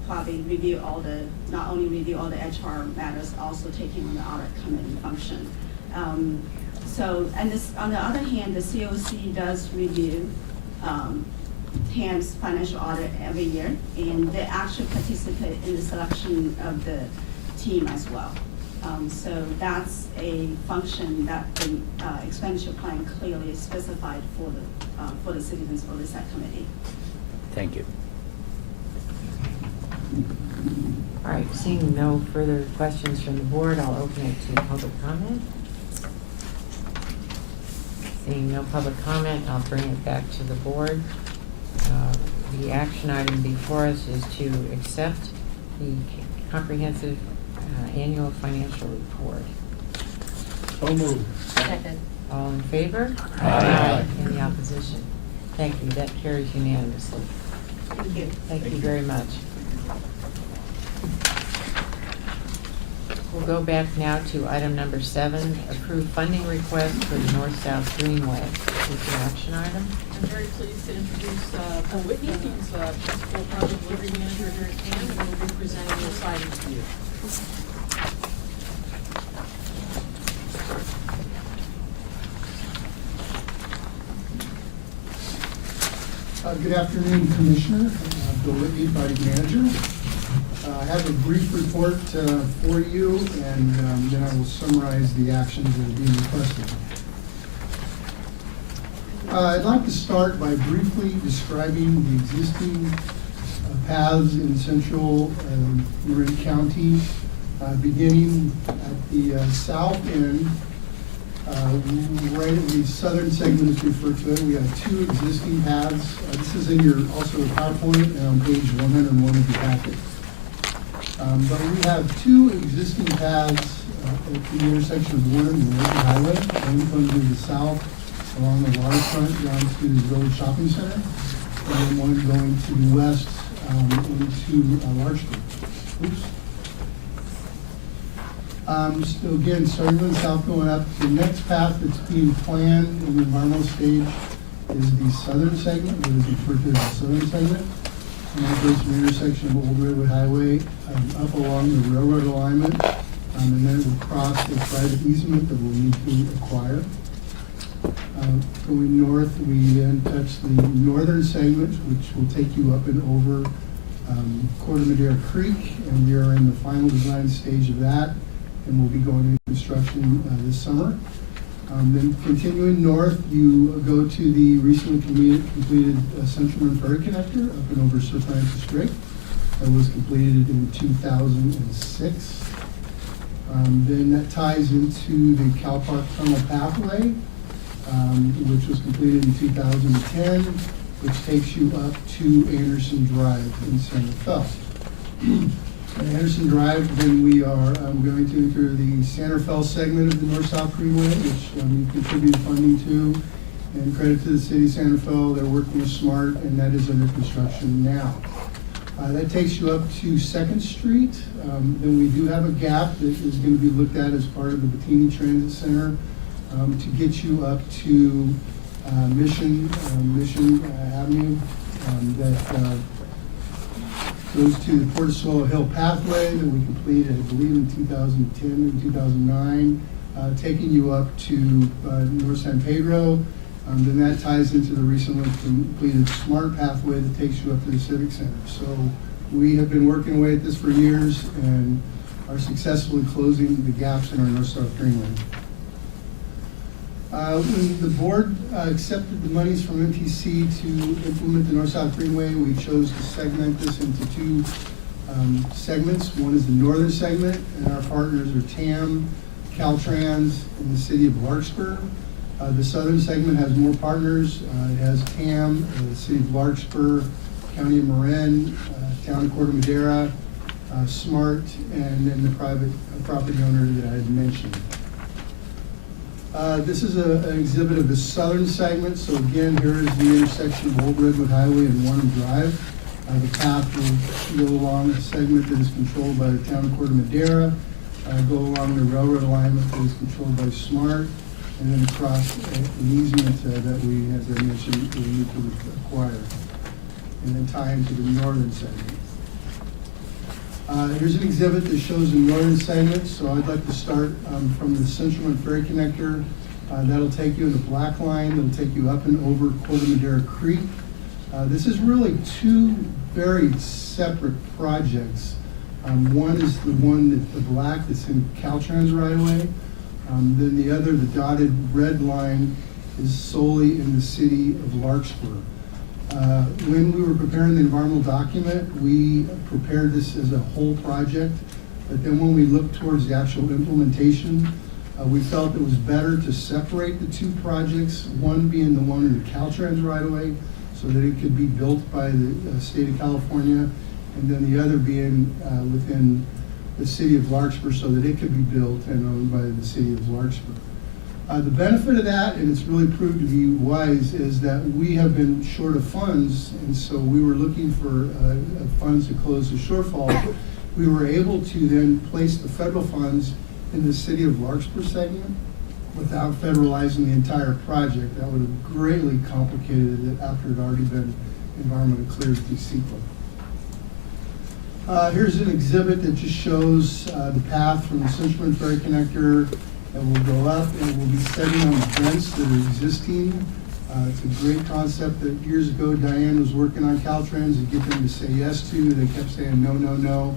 probably not only review all the HR matters, also taking on the audit committee function. And this, on the other hand, the COC does review TAM's financial audit every year, and they actually participate in the selection of the team as well. So that's a function that the expenditure plan clearly is specified for the Citizens Oversight Committee. Thank you. All right, seeing no further questions from the board, I'll open it to public comment. Seeing no public comment, I'll bring it back to the board. The action item before us is to accept the comprehensive annual financial report. So moved. Second. All in favor? Aye. Any opposition? Thank you, that carries unanimously. Thank you. Thank you very much. We'll go back now to item number 7, approve funding request for the North-South Greenway. This is an action item. I'm very pleased to introduce Paul Whitney. He's Principal Project Delivery Manager here at TAM, and we'll be presenting this item to you. Good afternoon, Commissioner. Bill Whitney, Project Manager. I have a brief report for you, and then I will summarize the actions that are being requested. I'd like to start by briefly describing the existing paths in central Marin County, beginning at the south end. Right at the southern segment is referred to it. We have 2 existing paths. This is in your also a PowerPoint and on page 101 of the packet. But we have 2 existing paths at the intersection of Warren and Lakewood Highway. One comes to the south along the waterfront down to the Village Shopping Center, and then one going to the west into Larchmont. Oops. So again, starting from the south going up, the next path that's being planned in the environmental stage is the southern segment, what is referred to as the southern segment. And that goes from the intersection of Old Redwood Highway up along the railroad alignment, and then it will cross the private easement that we'll need to acquire. Going north, we then touch the northern segment, which will take you up and over Corte Madera Creek, and we are in the final design stage of that, and we'll be going into construction this summer. Then continuing north, you go to the recently completed Central Marin Ferry Connector up and over Sir Francis Drake. That was completed in 2006. Then that ties into the Cal Park Tunnel Pathway, which was completed in 2010, which takes you up to Anderson Drive in Santa Fe. At Anderson Drive, then we are going to enter the Santa Fe segment of the North-South Greenway, which we contributed funding to. And credit to the city of Santa Fe, they're working with SMART, and that is under construction now. That takes you up to 2nd Street. Then we do have a gap that is going to be looked at as part of the Bettini Transit Center to get you up to Mission Avenue that goes to the Portosola Hill Pathway that we completed, I believe, in 2010 and 2009, taking you up to North San Pedro. Then that ties into the recently completed SMART pathway that takes you up to the Civic Center. So we have been working away at this for years and are successfully closing the gaps in our North-South Greenway. When the board accepted the monies from MTC to implement the North-South Greenway, we chose to segment this into 2 segments. One is the northern segment, and our partners are TAM, Caltrans, and the city of Larkspur. The southern segment has more partners. It has TAM, the city of Larkspur, County of Marin, Town of Corte Madera, SMART, and then the private property owner that I had mentioned. This is an exhibit of the southern segment. So again, here is the intersection of Old Redwood Highway and Warren Drive. The path will go along a segment that is controlled by the Town of Corte Madera, go along the railroad alignment that is controlled by SMART, and then across an easement that we, as I mentioned, we need to acquire, and then tie into the northern segment. Here's an exhibit that shows the northern segment. So I'd like to start from the Central Marin Ferry Connector. That'll take you in the black line. That'll take you up and over Corte Madera Creek. This is really 2 very separate projects. One is the one the black that's in Caltrans right away. Then the other, the dotted red line, is solely in the city of Larkspur. When we were preparing the environmental document, we prepared this as a whole project, but then when we looked towards the actual implementation, We felt it was better to separate the two projects, one being the one in the Caltrans right-of-way, so that it could be built by the state of California, and then the other being within the city of Larkspur, so that it could be built and owned by the city of Larkspur. The benefit of that, and it's really proved to be wise, is that we have been short of funds, and so we were looking for funds to close the shortfall. We were able to then place the federal funds in the city of Larkspur segment without federalizing the entire project. That would have greatly complicated it after it had already been environmentally cleared through CEQA. Here's an exhibit that just shows the path from the Cinchman Ferry Connector that will go up, and we'll be setting on the vents that are existing. It's a great concept that years ago Diane was working on Caltrans to get them to say yes to. They kept saying no, no, no.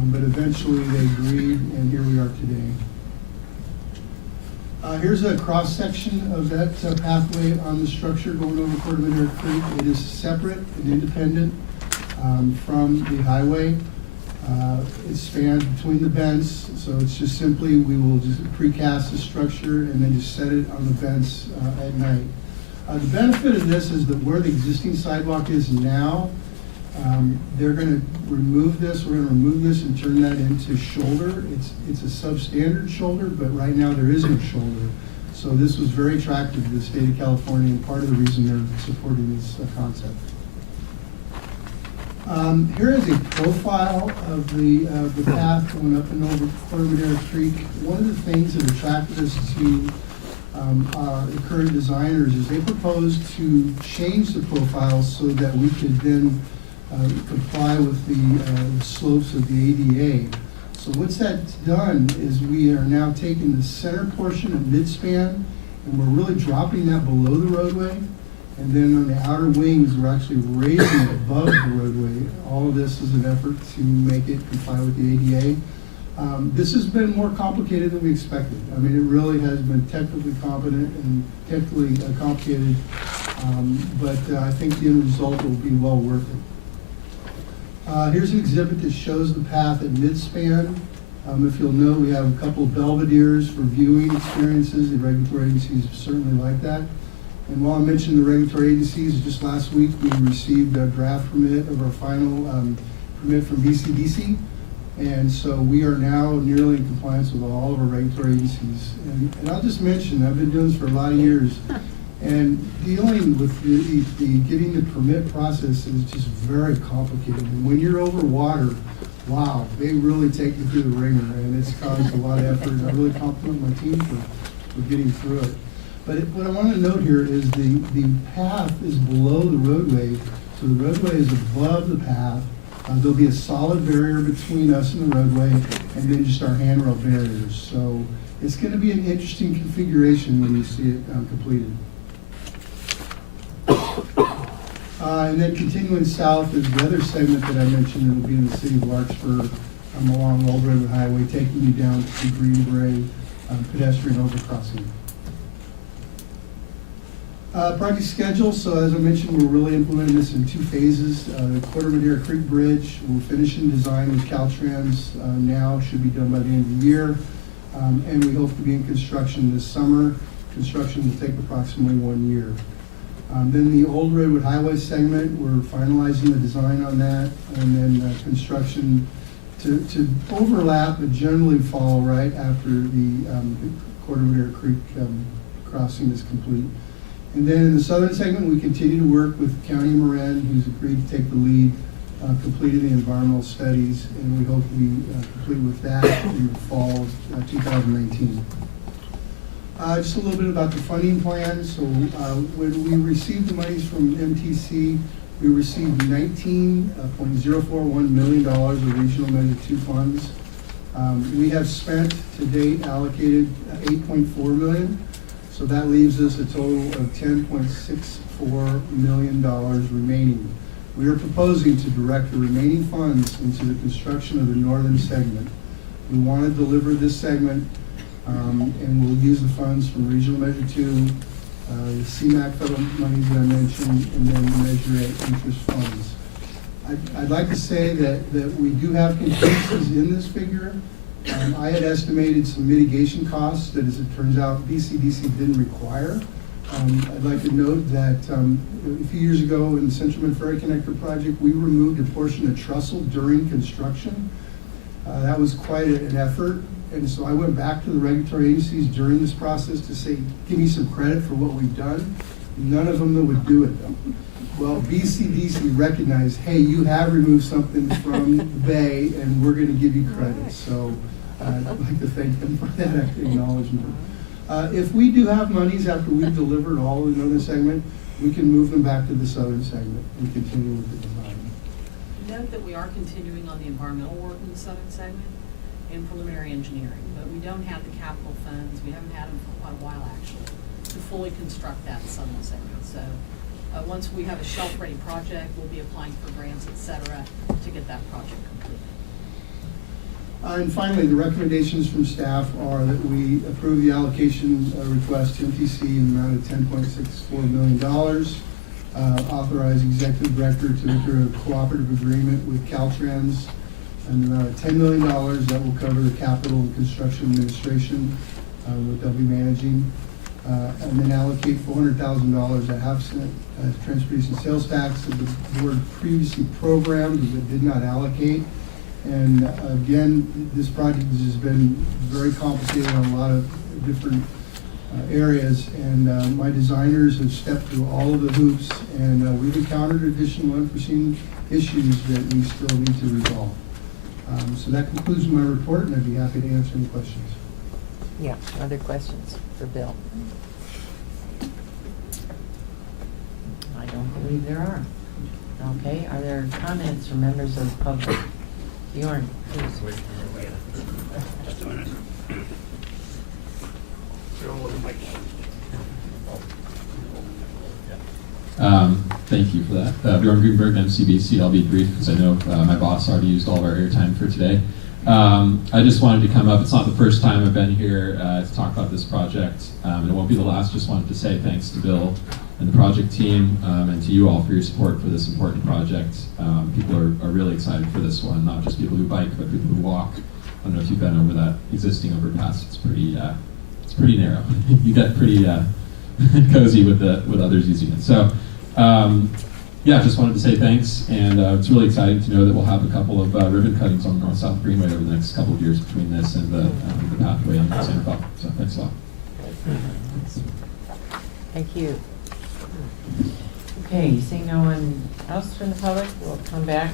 But eventually they agreed, and here we are today. Here's a cross-section of that pathway on the structure going over Corte Madera Creek. It is separate and independent from the highway. It spans between the bends, so it's just simply, we will just precast the structure and then just set it on the bends at night. The benefit of this is that where the existing sidewalk is now, they're going to remove this. We're going to remove this and turn that into shoulder. It's a substandard shoulder, but right now there is no shoulder. So this was very attractive to the state of California, and part of the reason they're supporting this concept. Here is a profile of the path going up and over Corte Madera Creek. One of the things that attracted us to the current designers is they proposed to change the profile so that we could then comply with the slopes of the ADA. So what's that's done is we are now taking the center portion of midspan, and we're really dropping that below the roadway. And then on the outer wings, we're actually raising it above the roadway. All of this is an effort to make it comply with the ADA. This has been more complicated than we expected. I mean, it really has been technically competent and technically complicated, but I think the end result will be well worth it. Here's an exhibit that shows the path at midspan. If you'll note, we have a couple of belvederes for viewing experiences. The regulatory agencies certainly like that. And while I mentioned the regulatory agencies, just last week we received a draft permit of our final permit from BCDC. And so we are now nearly in compliance with all of our regulatory agencies. And I'll just mention, I've been doing this for a lot of years, and dealing with the getting the permit process is just very complicated. And when you're over water, wow, they really take you through the ringer, and it's caused a lot of effort. I really compliment my team for getting through it. But what I want to note here is the path is below the roadway, so the roadway is above the path. There'll be a solid barrier between us and the roadway, and then just our handrail barriers. So it's going to be an interesting configuration when you see it completed. And then continuing south is the other segment that I mentioned. It'll be in the city of Larkspur along Old Redwood Highway, taking you down to the Green Beret pedestrian overcrossing. Project schedule, so as I mentioned, we're really implementing this in two phases. The Corte Madera Creek Bridge, we're finishing design with Caltrans now, should be done by the end of the year. And we hope to be in construction this summer. Construction will take approximately 1 year. Then the Old Redwood Highway segment, we're finalizing the design on that, and then construction to overlap, but generally fall right after the Corte Madera Creek crossing is complete. And then in the southern segment, we continue to work with County of Marin, who's agreed to take the lead, completing the environmental studies, and we hope to be complete with that in the fall of 2019. Just a little bit about the funding plan. So when we received the monies from MTC, we received $19.041 million of Regional Measure 2 funds. We have spent to date allocated $8.4 million. So that leaves us a total of $10.64 million remaining. We are proposing to direct the remaining funds into the construction of the northern segment. We want to deliver this segment, and we'll use the funds from Regional Measure 2, the CMAQ federal monies that I mentioned, and then the Measure 8 interest funds. I'd like to say that we do have contingencies in this figure. I had estimated some mitigation costs that, as it turns out, BCDC didn't require. I'd like to note that a few years ago in the Central Mid Ferry Connector project, we removed a portion of trestle during construction. That was quite an effort, and so I went back to the regulatory agencies during this process to say, give me some credit for what we've done. None of them would do it though. Well, BCDC recognized, hey, you have removed something from the bay, and we're going to give you credit. So I'd like to thank them for that acknowledgement. If we do have monies after we've delivered all of the northern segment, we can move them back to the southern segment and continue with the design. Note that we are continuing on the environmental work in the southern segment and preliminary engineering, but we don't have the capital funds, we haven't had them for quite a while actually, to fully construct that southern segment. So once we have a shelf-ready project, we'll be applying for grants, et cetera, to get that project completed. And finally, the recommendations from staff are that we approve the allocation request to MTC in the amount of $10.64 million, authorize executive director to enter a cooperative agreement with Caltrans in the amount of $10 million that will cover the capital and construction administration that they'll be managing, and then allocate $400,000 at half cent transportation sales tax that the board previously programmed but did not allocate. And again, this project has just been very complicated on a lot of different areas, and my designers have stepped through all of the hoops, and we've encountered additional unforeseen issues that we still need to resolve. So that concludes my report, and I'd be happy to answer any questions. Yeah, other questions for Bill? I don't believe there are. Okay, are there comments from members of the public? Bjorn, please. Just a minute. Thank you for that. Bjorn Greenberg, MCBC. I'll be brief because I know my boss already used all of our airtime for today. I just wanted to come up. It's not the first time I've been here to talk about this project, and it won't be the last. Just wanted to say thanks to Bill and the project team, and to you all for your support for this important project. People are really excited for this one, not just people who bike, but people who walk. I don't know if you've been over that existing overpass. It's pretty narrow. You get pretty cozy with others using it. So, yeah, just wanted to say thanks, and it's really exciting to know that we'll have a couple of ribbon cuttings on the North-South Greenway over the next couple of years between this and the pathway on Santa Fe. So thanks a lot. Thank you. Okay, seeing no one else from the public, we'll come back.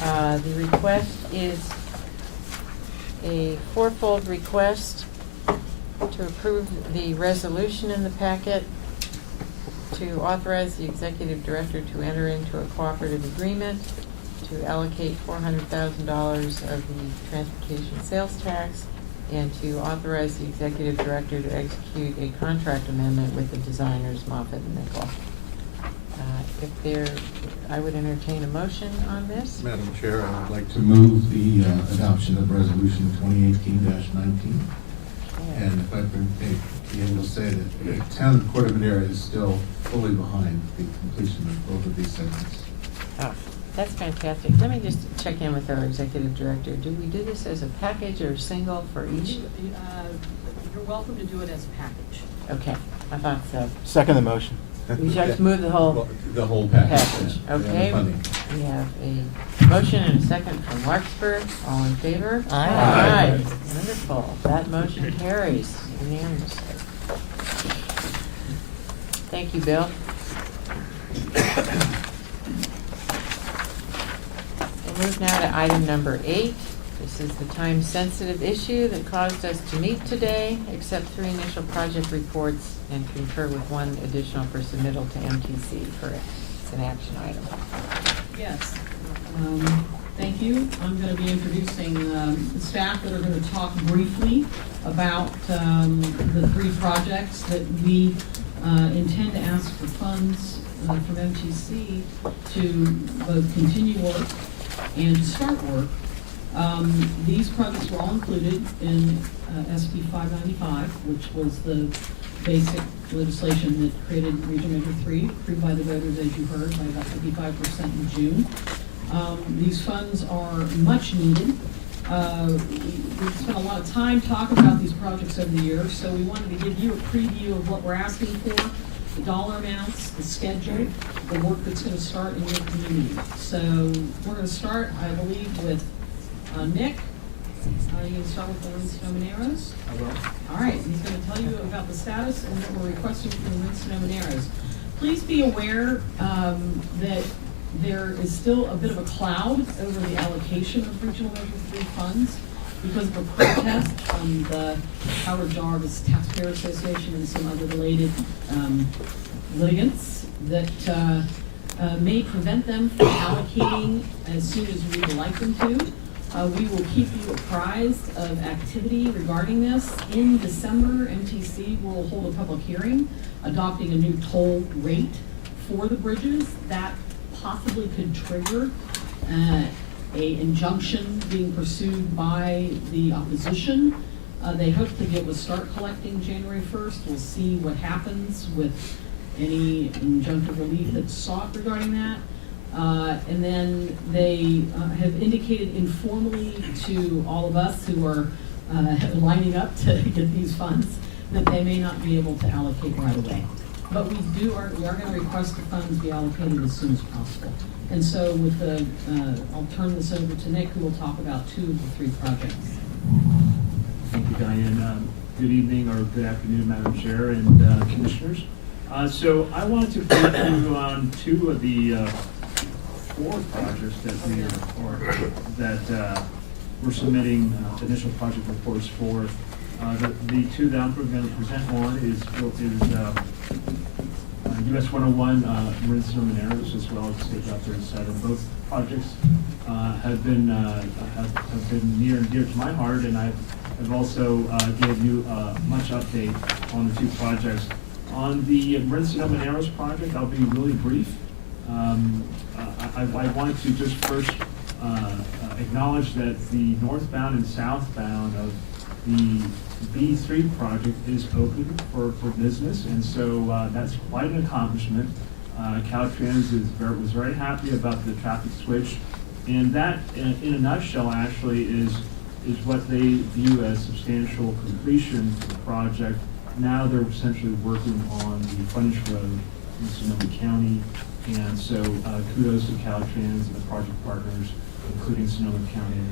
The request is a fourfold request to approve the resolution in the packet to authorize the executive director to enter into a cooperative agreement to allocate $400,000 of the transportation sales tax, and to authorize the executive director to execute a contract amendment with the designers Moffett and Nichol. I would entertain a motion on this. Madam Chair, I would like to move the adoption of Resolution 2018-19. And if I can be able to say that the town of Corte Madera is still fully behind the completion of both of these segments. Oh, that's fantastic. Let me just check in with our executive director. Do we do this as a package or single for each? You're welcome to do it as a package. Okay, I thought so. Second the motion. We just move the whole package. yeah. Okay, And the funding. we have a motion and a second from Larkspur. All in favor? Aye. Wonderful. That motion carries unanimously. Thank you, Bill. We'll move now to item number 8. This is the time-sensitive issue that caused us to meet today, accept 3 initial project reports, and concur with 1 additional for submittal to MTC. It's an action item. Yes. Thank you. I'm going to be introducing the staff that are going to talk briefly about the 3 projects that we intend to ask for funds from MTC to both continue work and to start work. These projects were all included in SB 595, which was the basic legislation that created Region Measure 3, approved by the voters, as you heard, by about 55% in June. These funds are much needed. we've spent a lot of time talking about these projects over the years, so we wanted to give you a preview of what we're asking for, the dollar amounts, the schedule, the work that's going to start in your community. So we're going to start, I believe, with Nick. You can start with the Rince Arrows. I will. All right, he's going to tell you about the status and what we're requesting from Rince Arrows. Please be aware that there is still a bit of a cloud over the allocation of Regional Measure 3 funds because of a protest from the Howard Jarvis Taxpayer Association and some other related litigants that may prevent them from allocating as soon as we would like them to. We will keep you apprised of activity regarding this. In December, MTC will hold a public hearing adopting a new toll rate for the bridges that possibly could trigger a injunction being pursued by the opposition. They hope to be able to start collecting January 1st. We'll see what happens with any injunctive relief that's sought regarding that. And then they have indicated informally to all of us who are lining up to get these funds that they may not be able to allocate right away. But we are going to request the funds be allocated as soon as possible. And so with the, I'll turn this over to Nick, who will talk about 2 of the 3 projects. Thank you, Diane. Good evening or good afternoon, Madam Chair and Commissioners. So I wanted to brief you on 2 of the 4 projects that we're submitting initial project reports for. The 2 that I'm going to present on is US 101 Rince Arrows as well as State Route 37. Both projects have been near and dear to my heart, and I've also gave you much update on the 2 projects. On the Rince Arrows project, I'll be really brief. I wanted to just first acknowledge that the northbound and southbound of the B3 project is open for business, and so that's quite an accomplishment. Caltrans was very happy about the traffic switch, and that, in a nutshell, actually is what they view as substantial completion for the project. Now they're essentially working on the frontage road in Sonoma County, and so kudos to Caltrans and the project partners, including Sonoma County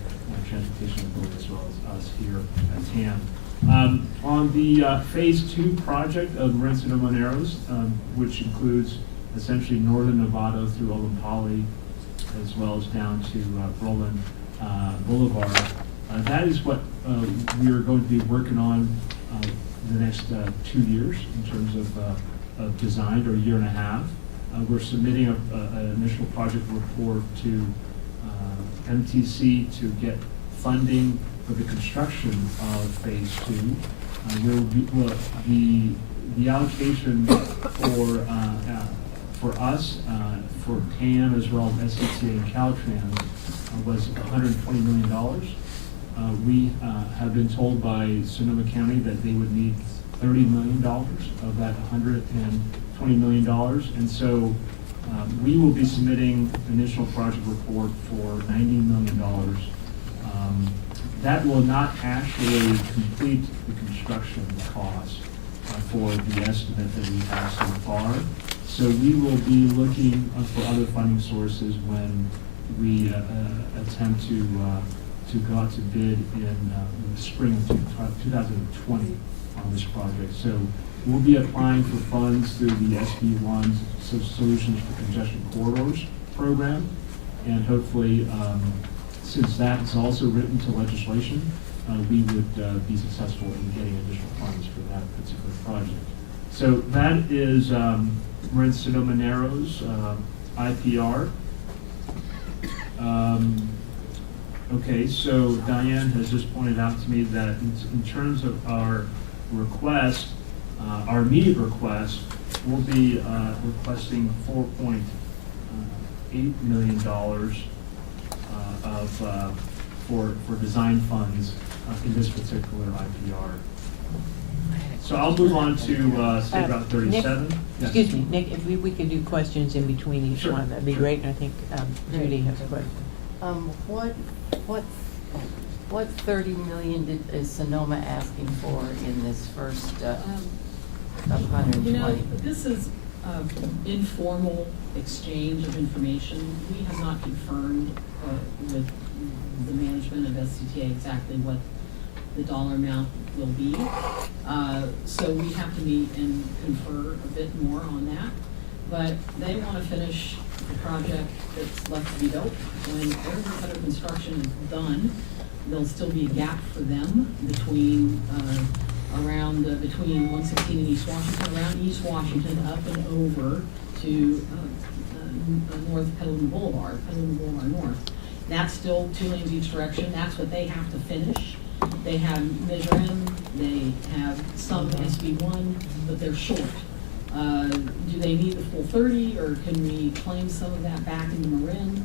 Transportation Authority as well as us here at TAM. On the Phase 2 project of Rince Arrows, which includes essentially northern Novato through Olompali, as well as down to Roland Boulevard, that is what we are going to be working on the next 2 years in terms of design, or a year and a half. We're submitting an initial project report to MTC to get funding for the construction of Phase 2. The allocation for us, for TAM as well as SCTA and Caltrans was $120 million. We have been told by Sonoma County that they would need $30 million of that $120 million. And so we will be submitting initial project report for $90 million. That will not actually complete the construction cost for the estimate that we have so far. So we will be looking for other funding sources when we attempt to go out to bid in the spring of 2020 on this project. So we'll be applying for funds through the SB1 Solutions for Congestion Corridors program, and hopefully, since that is also written to legislation, we would be successful in getting additional funds for that particular project. So that is Rince Arrows IPR. Okay, so Diane has just pointed out to me that in terms of our request, our immediate request, we'll be requesting $4.8 million for design funds in this particular IPR. So I'll move on to State Route 37. Nick, Yes. excuse me, Nick, if we could do questions in between each Sure. one, that'd be great. And I think Judy has a question. What 30 million is Sonoma asking for in this first of You know, 120? this is informal exchange of information. We have not confirmed with the management of SCTA exactly what the dollar amount will be. So we have to meet and confer a bit more on that. But they want to finish the project that's left to be built. When everything under construction is done, there'll still be a gap for them between between 116 and East Washington, around East Washington, up and over to North Petaluma Boulevard North. That's still 2 lanes each direction. That's what they have to finish. They have Measure M, they have some SB1, but they're short. Do they need the full 30, or can we claim some of that back into Marin?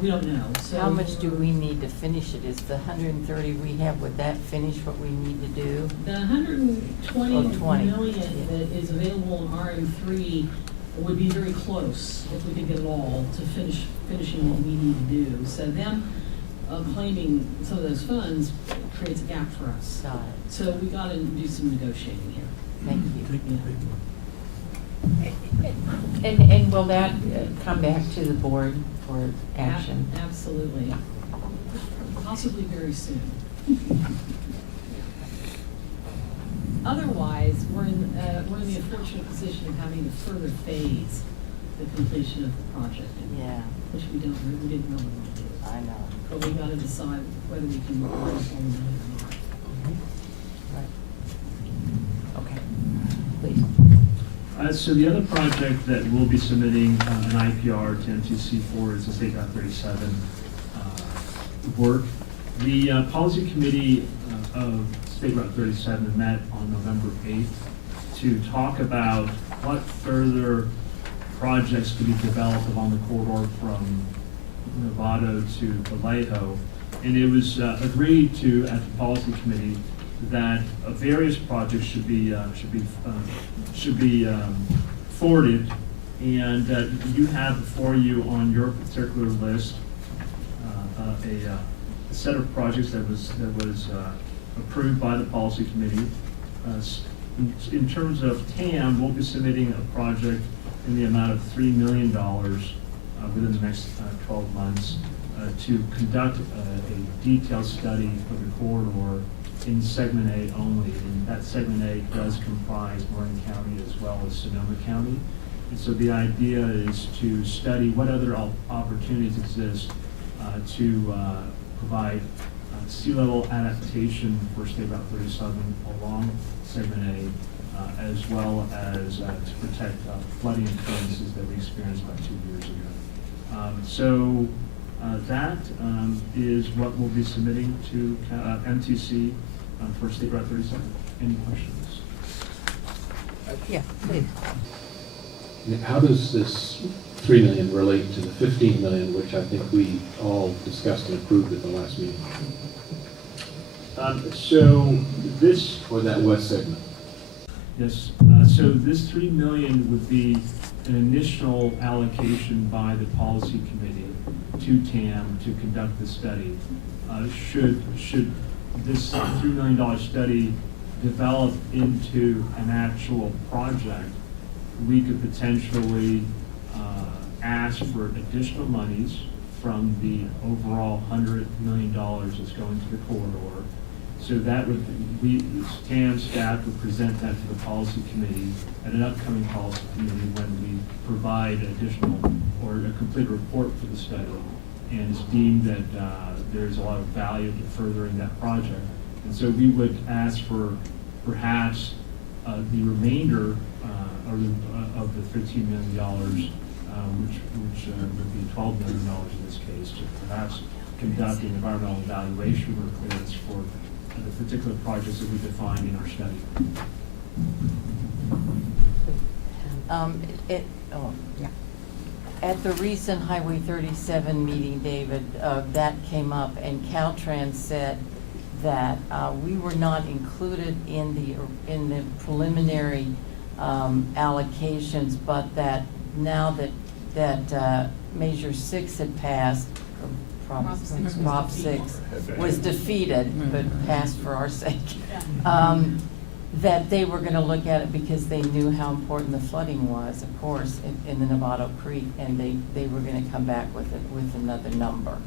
We don't know. So How much do we need to finish it? Is the 130 we have, would that finish what we need to do? The 120 Oh, 20. million that is available in RM3 would be very close, if we could get it all, to finishing what we need to do. So them claiming some of those funds creates a gap for us. Got it. So we got to do some negotiating here. Thank you. Yeah. And will that come back to the board for action? Absolutely. Possibly very soon. Otherwise, we're in the unfortunate position of having to further phase the completion of the project. Yeah, Which we didn't really want to do. I know. But we got to decide whether we can move on or not. Right. Okay, please. So the other project that we'll be submitting an IPR to MTC for is the State Route 37 work. The policy committee of State Route 37 met on November 8th to talk about what further projects could be developed along the corridor from Novato to Vallejo. And it was agreed to at the policy committee that various projects should be forwarded, and you have before you on your particular list a set of projects that was approved by the policy committee. In terms of TAM, we'll be submitting a project in the amount of $3 million within the next 12 months to conduct a detailed study of the corridor in Segment A only. And that Segment A does comprise Marin County as well as Sonoma County. And so the idea is to study what other opportunities exist to provide sea level adaptation for State Route 37 along Segment A, as well as to protect flooding occurrences that we experienced about 2 years ago. That is what we'll be submitting to MTC for State Route 37. Any questions? Yeah, please. How does this 3 million relate to the 15 million, which I think we all discussed and approved at the last meeting? Or that west segment? Yes, so this 3 million would be an initial allocation by the policy committee to TAM to conduct the study. Should this $3 million study develop into an actual project, we could potentially ask for additional monies from the overall $100 million that's going to the corridor. So that would, TAM staff would present that to the policy committee at an upcoming policy committee when we provide additional or a complete report for the study. And it's deemed that there's a lot of value to furthering that project. And so we would ask for perhaps the remainder of the $13 million, which would be $12 million in this case, to perhaps conduct an environmental evaluation or clearance for the particular projects that we defined in our study. At the recent Highway 37 meeting, David, that came up, and Caltrans said that we were not included in the preliminary allocations, but that now that Measure 6 had passed, Prop 6 was defeated, but passed for our sake. That they were gonna look at it because they knew how important the flooding was, of course, in the Novato Creek, and they were gonna come back with another number.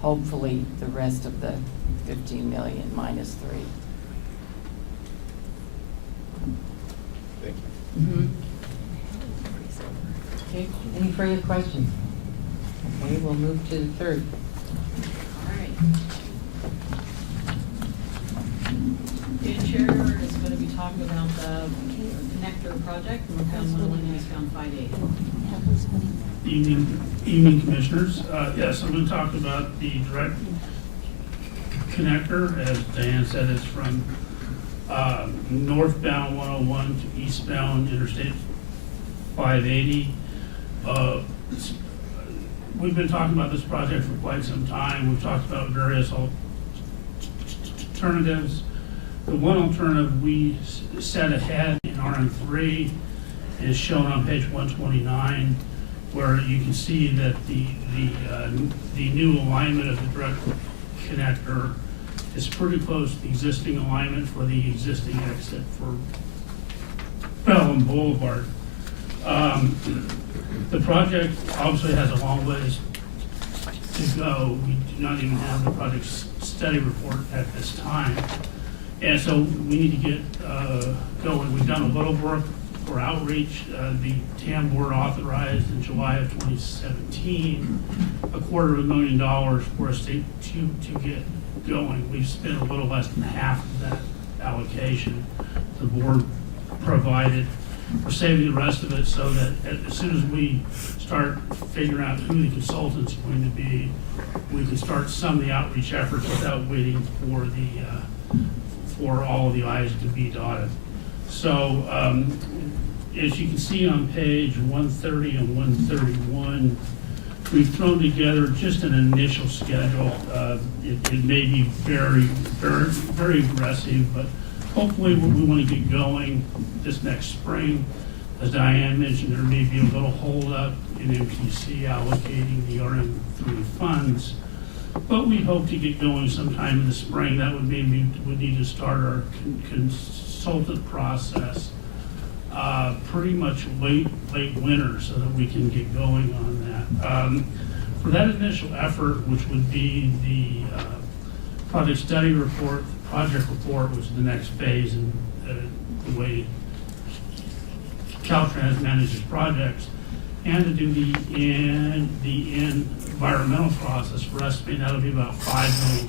Hopefully, the rest of the 15 million minus 3. Thank you. Okay, any further questions? Okay, we'll move to the third. All right. Dan Chair is going to be talking about the connector project, northbound 101 and eastbound 580. Evening, Commissioners. Yes, I'm going to talk about the direct connector. As Diane said, it's from northbound 101 to eastbound Interstate 580. We've been talking about this project for quite some time. We've talked about various alternatives. The one alternative we set ahead in RM3 is shown on page 129, where you can see that the new alignment of the direct connector is pretty close to the existing alignment for the existing exit for Bellum Boulevard. The project obviously has a long ways to go. We do not even have the project study report at this time. And so we need to get going. We've done a little work for outreach. The TAM Board authorized in July of 2017 $250,000 for us to get going. We've spent a little less than half of that allocation the board provided. We're saving the rest of it so that as soon as we start figuring out who the consultant's going to be, we can start some of the outreach efforts without waiting for all of the I's to be dotted. So as you can see on page 130 and 131, we've thrown together just an initial schedule. It may be very, very, very aggressive, but hopefully we want to get going this next spring. As Diane mentioned, there may be a little holdup in MTC allocating the RM3 funds, but we hope to get going sometime in the spring. That would mean we would need to start our consultant process pretty much late winter so that we can get going on that. For that initial effort, which would be the project study report, project report, which is the next phase in the way Caltrans manages projects, and to do the environmental process, for us, that'll be about $5 million.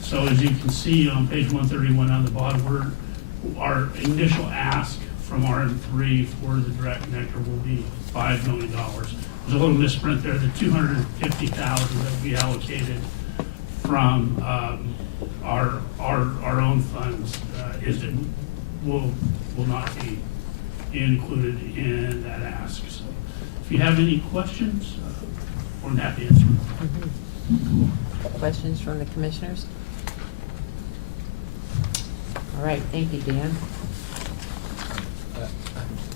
So as you can see on page 131 on the bottom, our initial ask from RM3 for the direct connector will be $5 million. There's a little misprint there. The $250,000 that we allocated from our own funds will not be included in that ask. So if you have any questions, we're happy to answer them. Questions from the commissioners? All right, thank you, Dan.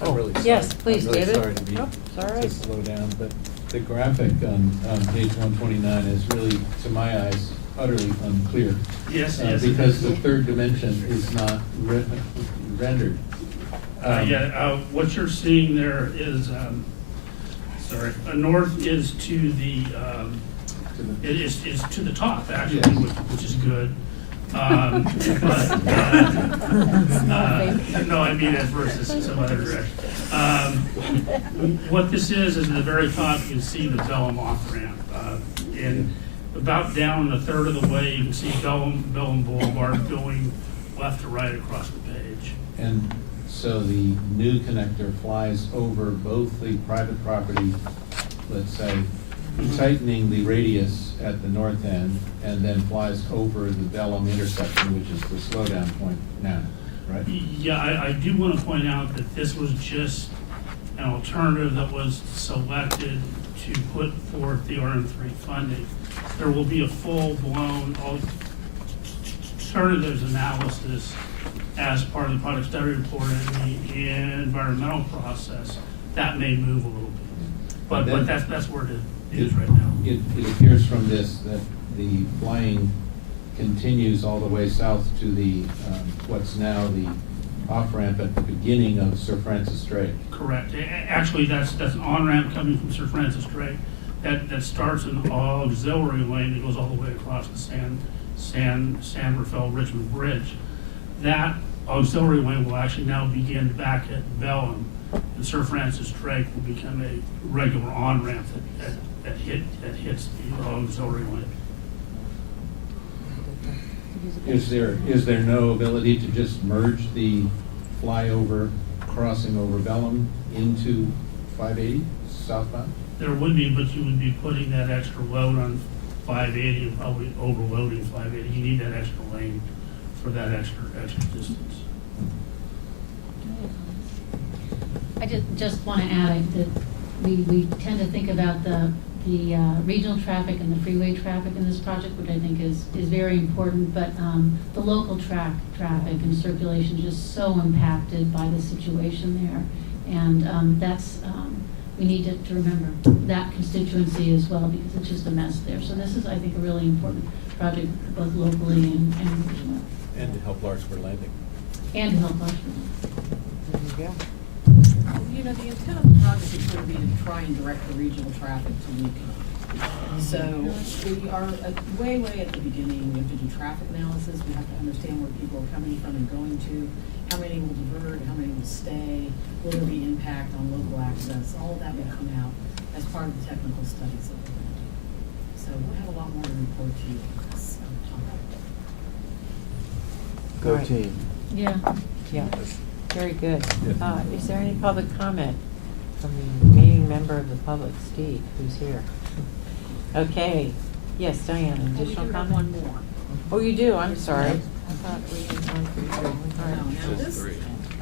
I'm really sorry. Yes, please, I'm really David. sorry to be Oh, it's all right. to slow down, but the graphic on page 129 is really, to my eyes, utterly unclear. Yes. Because the third dimension is not rendered. What you're seeing there is, north is to the, it is to the top, actually, Yes. which is good. No, I mean as versus some other direction. What this is at the very top, you can see the Bellum off-ramp. And about down a third of the way, you can see Bellum Boulevard going left to right across the page. And so the new connector flies over both the private property, let's say, tightening the radius at the north end, and then flies over the Bellum intersection, which is the slowdown point now, right? Yeah, I do want to point out that this was just an alternative that was selected to put forth the RM3 funding. There will be a full-blown alternatives analysis as part of the product study report and the environmental process. That may move a little bit, but that's where it is. is right now. It appears from this that the flying continues all the way south to the, what's now the off-ramp at the beginning of Sir Francis Drake. Correct. Actually, that's an on-ramp coming from Sir Francis Drake that starts in auxiliary lane that goes all the way across the San Rafael Richmond Bridge. That auxiliary lane will actually now begin back at Bellum, and Sir Francis Drake will become a regular on-ramp that hits the auxiliary lane. Is there no ability to just merge the flyover, crossing over Bellum into 580 southbound? There would be, but you would be putting that extra load on 580 and probably overloading 580. You need that extra lane for that extra distance. I just want to add that we tend to think about the regional traffic and the freeway traffic in this project, which I think is very important, but the local traffic and circulation is just so impacted by the situation there. And that's, we need to remember that constituency as well, because it's just a mess there. So this is, I think, a really important project, both locally and regionally. And to help Larkspur Landing. And to help Larkspur. There you go. You know, the intent of the project is going to be to try and direct the regional traffic to Lincoln. So we are way at the beginning. We have to do traffic analysis. We have to understand where people are coming from and going to, how many will divert, how many will stay, will there be impact on local access. All of that will come out as part of the technical studies that we're going to do. So we'll have a lot more to report to you on this topic. Go team. Yeah. Yeah, very good. Is there any public comment from the meeting member of the public, Steve, who's here? Okay. Yes, Diane, additional comment? One more. Oh, you do? I'm sorry. I thought we had gone through three. All right. Now this,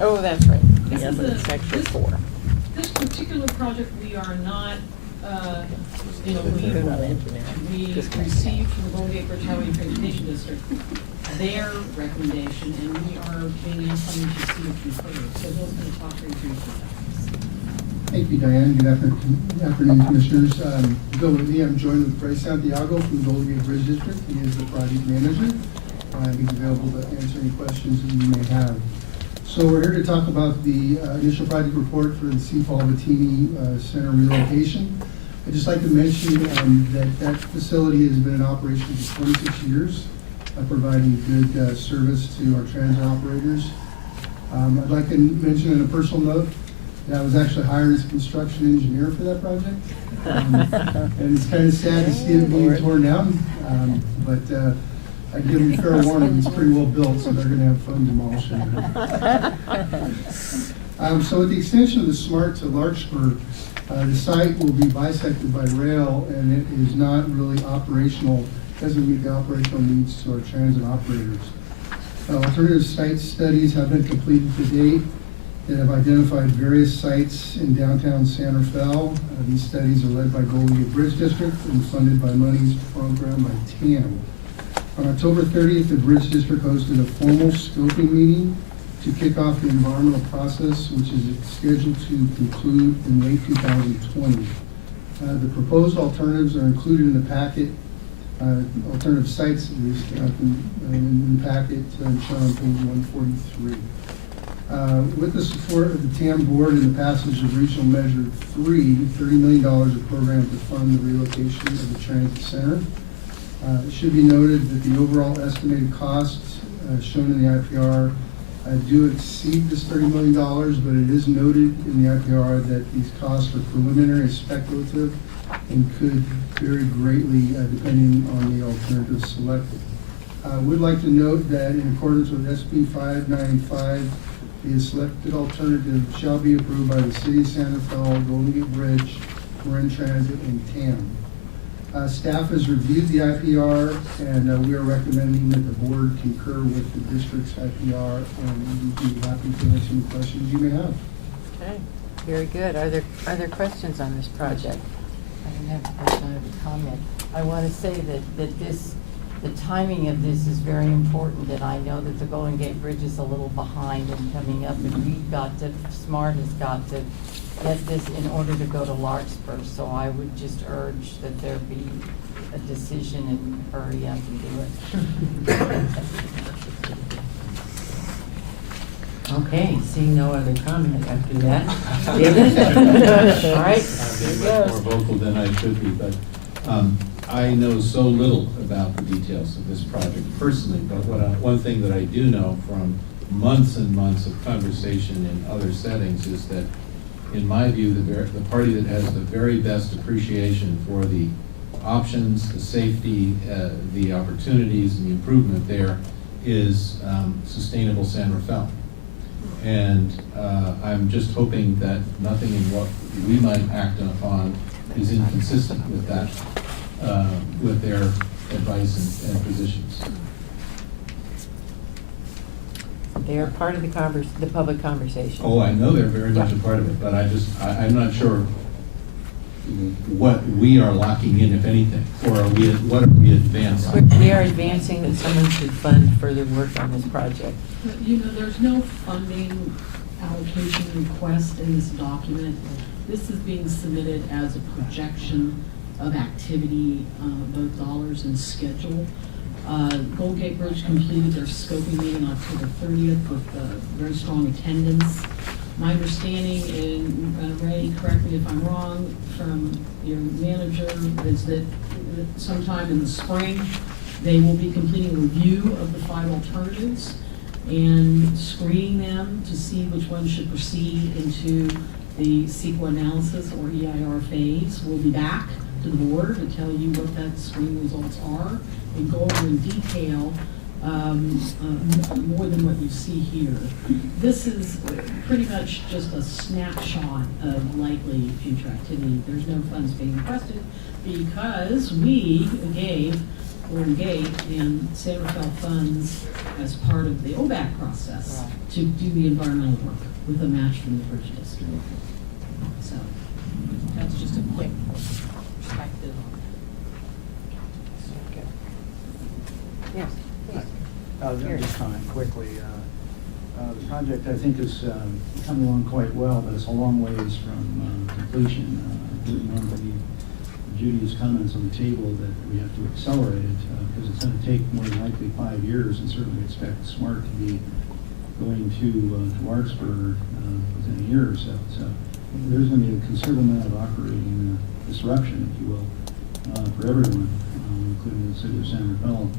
Oh, that's right. This Yeah, is but a- it's section this- 4. this particular project, we are not, we received from the Golden Gate Bridge Highway Transportation District their recommendation, and we are being asked to see if you've heard. So Bill's going to talk very briefly about this. Thank you, Diane. Good afternoon, Commissioners. Bill with me. I'm joined with Bryce Santiago from the Golden Gate Bridge District. He is the project manager. He's available to answer any questions that you may have. So we're here to talk about the initial project report for the Seafall Bettini Center relocation. I'd just like to mention that facility has been in operation for 26 years, providing good service to our transit operators. I'd like to mention on a personal note that I was actually hired as a construction engineer for that project. And it's kind of sad to see it being torn down, but I give them fair warning, it's pretty well built, so they're gonna have fun demolishing it. So with the extension of the SMART to Larkspur, the site will be bisected by rail, and it is not really operational, doesn't meet the operational needs to our transit operators. Alternative site studies have been completed to date that have identified various sites in downtown San Rafael. These studies are led by Golden Gate Bridge District and funded by monies program by TAM. On October 30th, the Bridge District hosted a formal scoping meeting to kick off the environmental process, which is scheduled to conclude in late 2020. The proposed alternatives are included in the packet, alternative sites at least, in the packet shown on page 143. With the support of the TAM Board and the passage of Regional Measure 3, $30 million of program to fund the relocation of the transit center. It should be noted that the overall estimated costs shown in the IPR do exceed this $30 million, but it is noted in the IPR that these costs are preliminary and speculative and could vary greatly depending on the alternatives selected. I would like to note that in accordance with SB 595, the selected alternative shall be approved by the City of San Rafael, Golden Gate Bridge, Marin Transit, and TAM. Staff has reviewed the IPR, and we are recommending that the board concur with the district's IPR, and we'd be happy to answer any questions you may have. Okay, very good. Are there questions on this project? I don't have a question, I have a comment. I want to say that the timing of this is very important, and I know that the Golden Gate Bridge is a little behind in coming up, and we've got to, SMART has got to get this in order to go to Larkspur. So I would just urge that there be a decision and hurry up and do it. Okay, seeing no other comment after that. David? All right, I'm here much goes. more vocal than I should be, but I know so little about the details of this project personally, but one thing that I do know from months and months of conversation in other settings is that, in my view, the party that has the very best appreciation for the options, the safety, the opportunities, and the improvement there is Sustainable San Rafael. And I'm just hoping that nothing in what we might act upon is inconsistent with that, with their advice and positions. They are part of the public conversation. Oh, I know they're very much a part of it, but I'm not sure what we are locking in, if anything, or what are we advancing? We are advancing that someone should fund further work on this project. But, you know, there's no funding allocation request in this document. This is being submitted as a projection of activity, both dollars and schedule. Gold Gate Bridge completed their scoping meeting October 30th with very strong attendance. My understanding, and Ray, correct me if I'm wrong, from your manager, is that sometime in the spring, they will be completing a review of the 5 alternatives and screening them to see which ones should proceed into the CEQA analysis or EIR phase. We'll be back to the board to tell you what that screening results are and go over in detail more than what you see here. This is pretty much just a snapshot of likely future activity. There's no funds being requested because we gave Golden Gate and San Rafael funds as part of the OBAC process to do the environmental work with a match from the Bridge District. So that's just a quick perspective on it. Yes. Just comment quickly. The project, I think, is coming along quite well, but it's a long ways from completion. One of Judy's comments on the table that we have to accelerate it because it's going to take more than likely 5 years, and certainly expect SMART to be going to Larkspur within a year or so. So there's going to be a considerable amount of operating disruption, if you will, for everyone, including the city of San Rafael,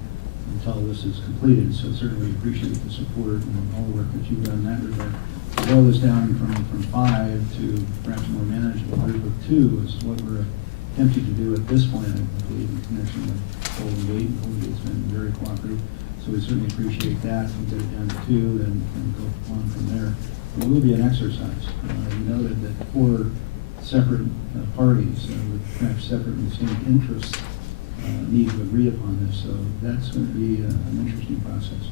until this is completed. So certainly appreciate the support and all the work that you've done in that regard. To blow this down from 5 to perhaps a more manageable group of 2 is what we're attempting to do at this point, I believe, in connection with Golden Gate. Golden Gate's been very cooperative, so we certainly appreciate that. We'll get it down to 2 and go on from there. It will be an exercise. You noted that 4 separate parties with perhaps separate and distinct interests need to agree upon this, so that's going to be an interesting process.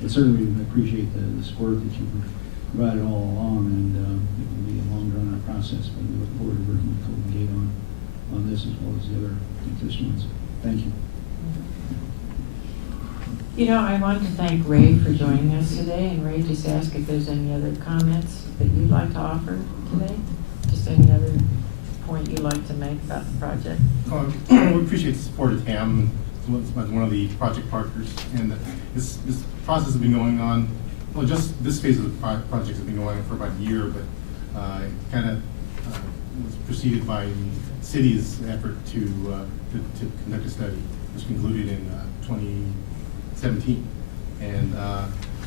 But certainly we appreciate the support that you've provided all along, and it will be a long drawn-out process, but we look forward to working with Golden Gate on this as well as the other constituents. Thank you. You know, I want to thank Ray for joining us today, and Ray just asked if there's any other comments that you'd like to offer today? Just any other point you'd like to make about the project? We appreciate the support of TAM, as one of the project partners, and this process has been going on, well, just this phase of the project has been going on for about a year, but it kind of was preceded by the city's effort to conduct a study, which concluded in 2017. And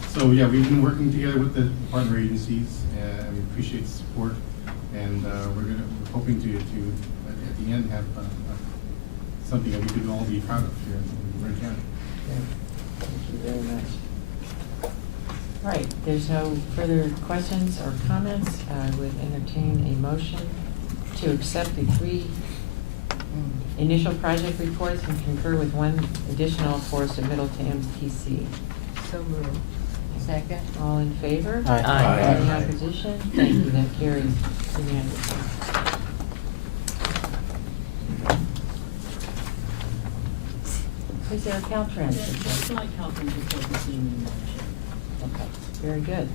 so, yeah, we've been working together with the partner agencies, and we appreciate the support. And we're hoping to at the end have something that we could all be proud of here in Marin County. Thank you very much. All right, there's no further questions or comments. I would entertain a motion to accept the 3 initial project reports and concur with 1 additional for submittal to MTC. So moved. Second. All in favor? Aye. Aye. Any opposition? Thank you, that carries unanimously. Is there a Caltrans? It's like Caltrans report this evening. Okay, very good.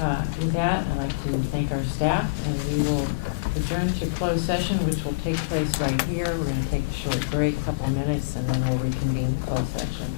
With that, I'd like to thank our staff, and we will adjourn to closed session, which will take place right here. We're going to take a short break, a couple of minutes, and then we'll reconvene closed session.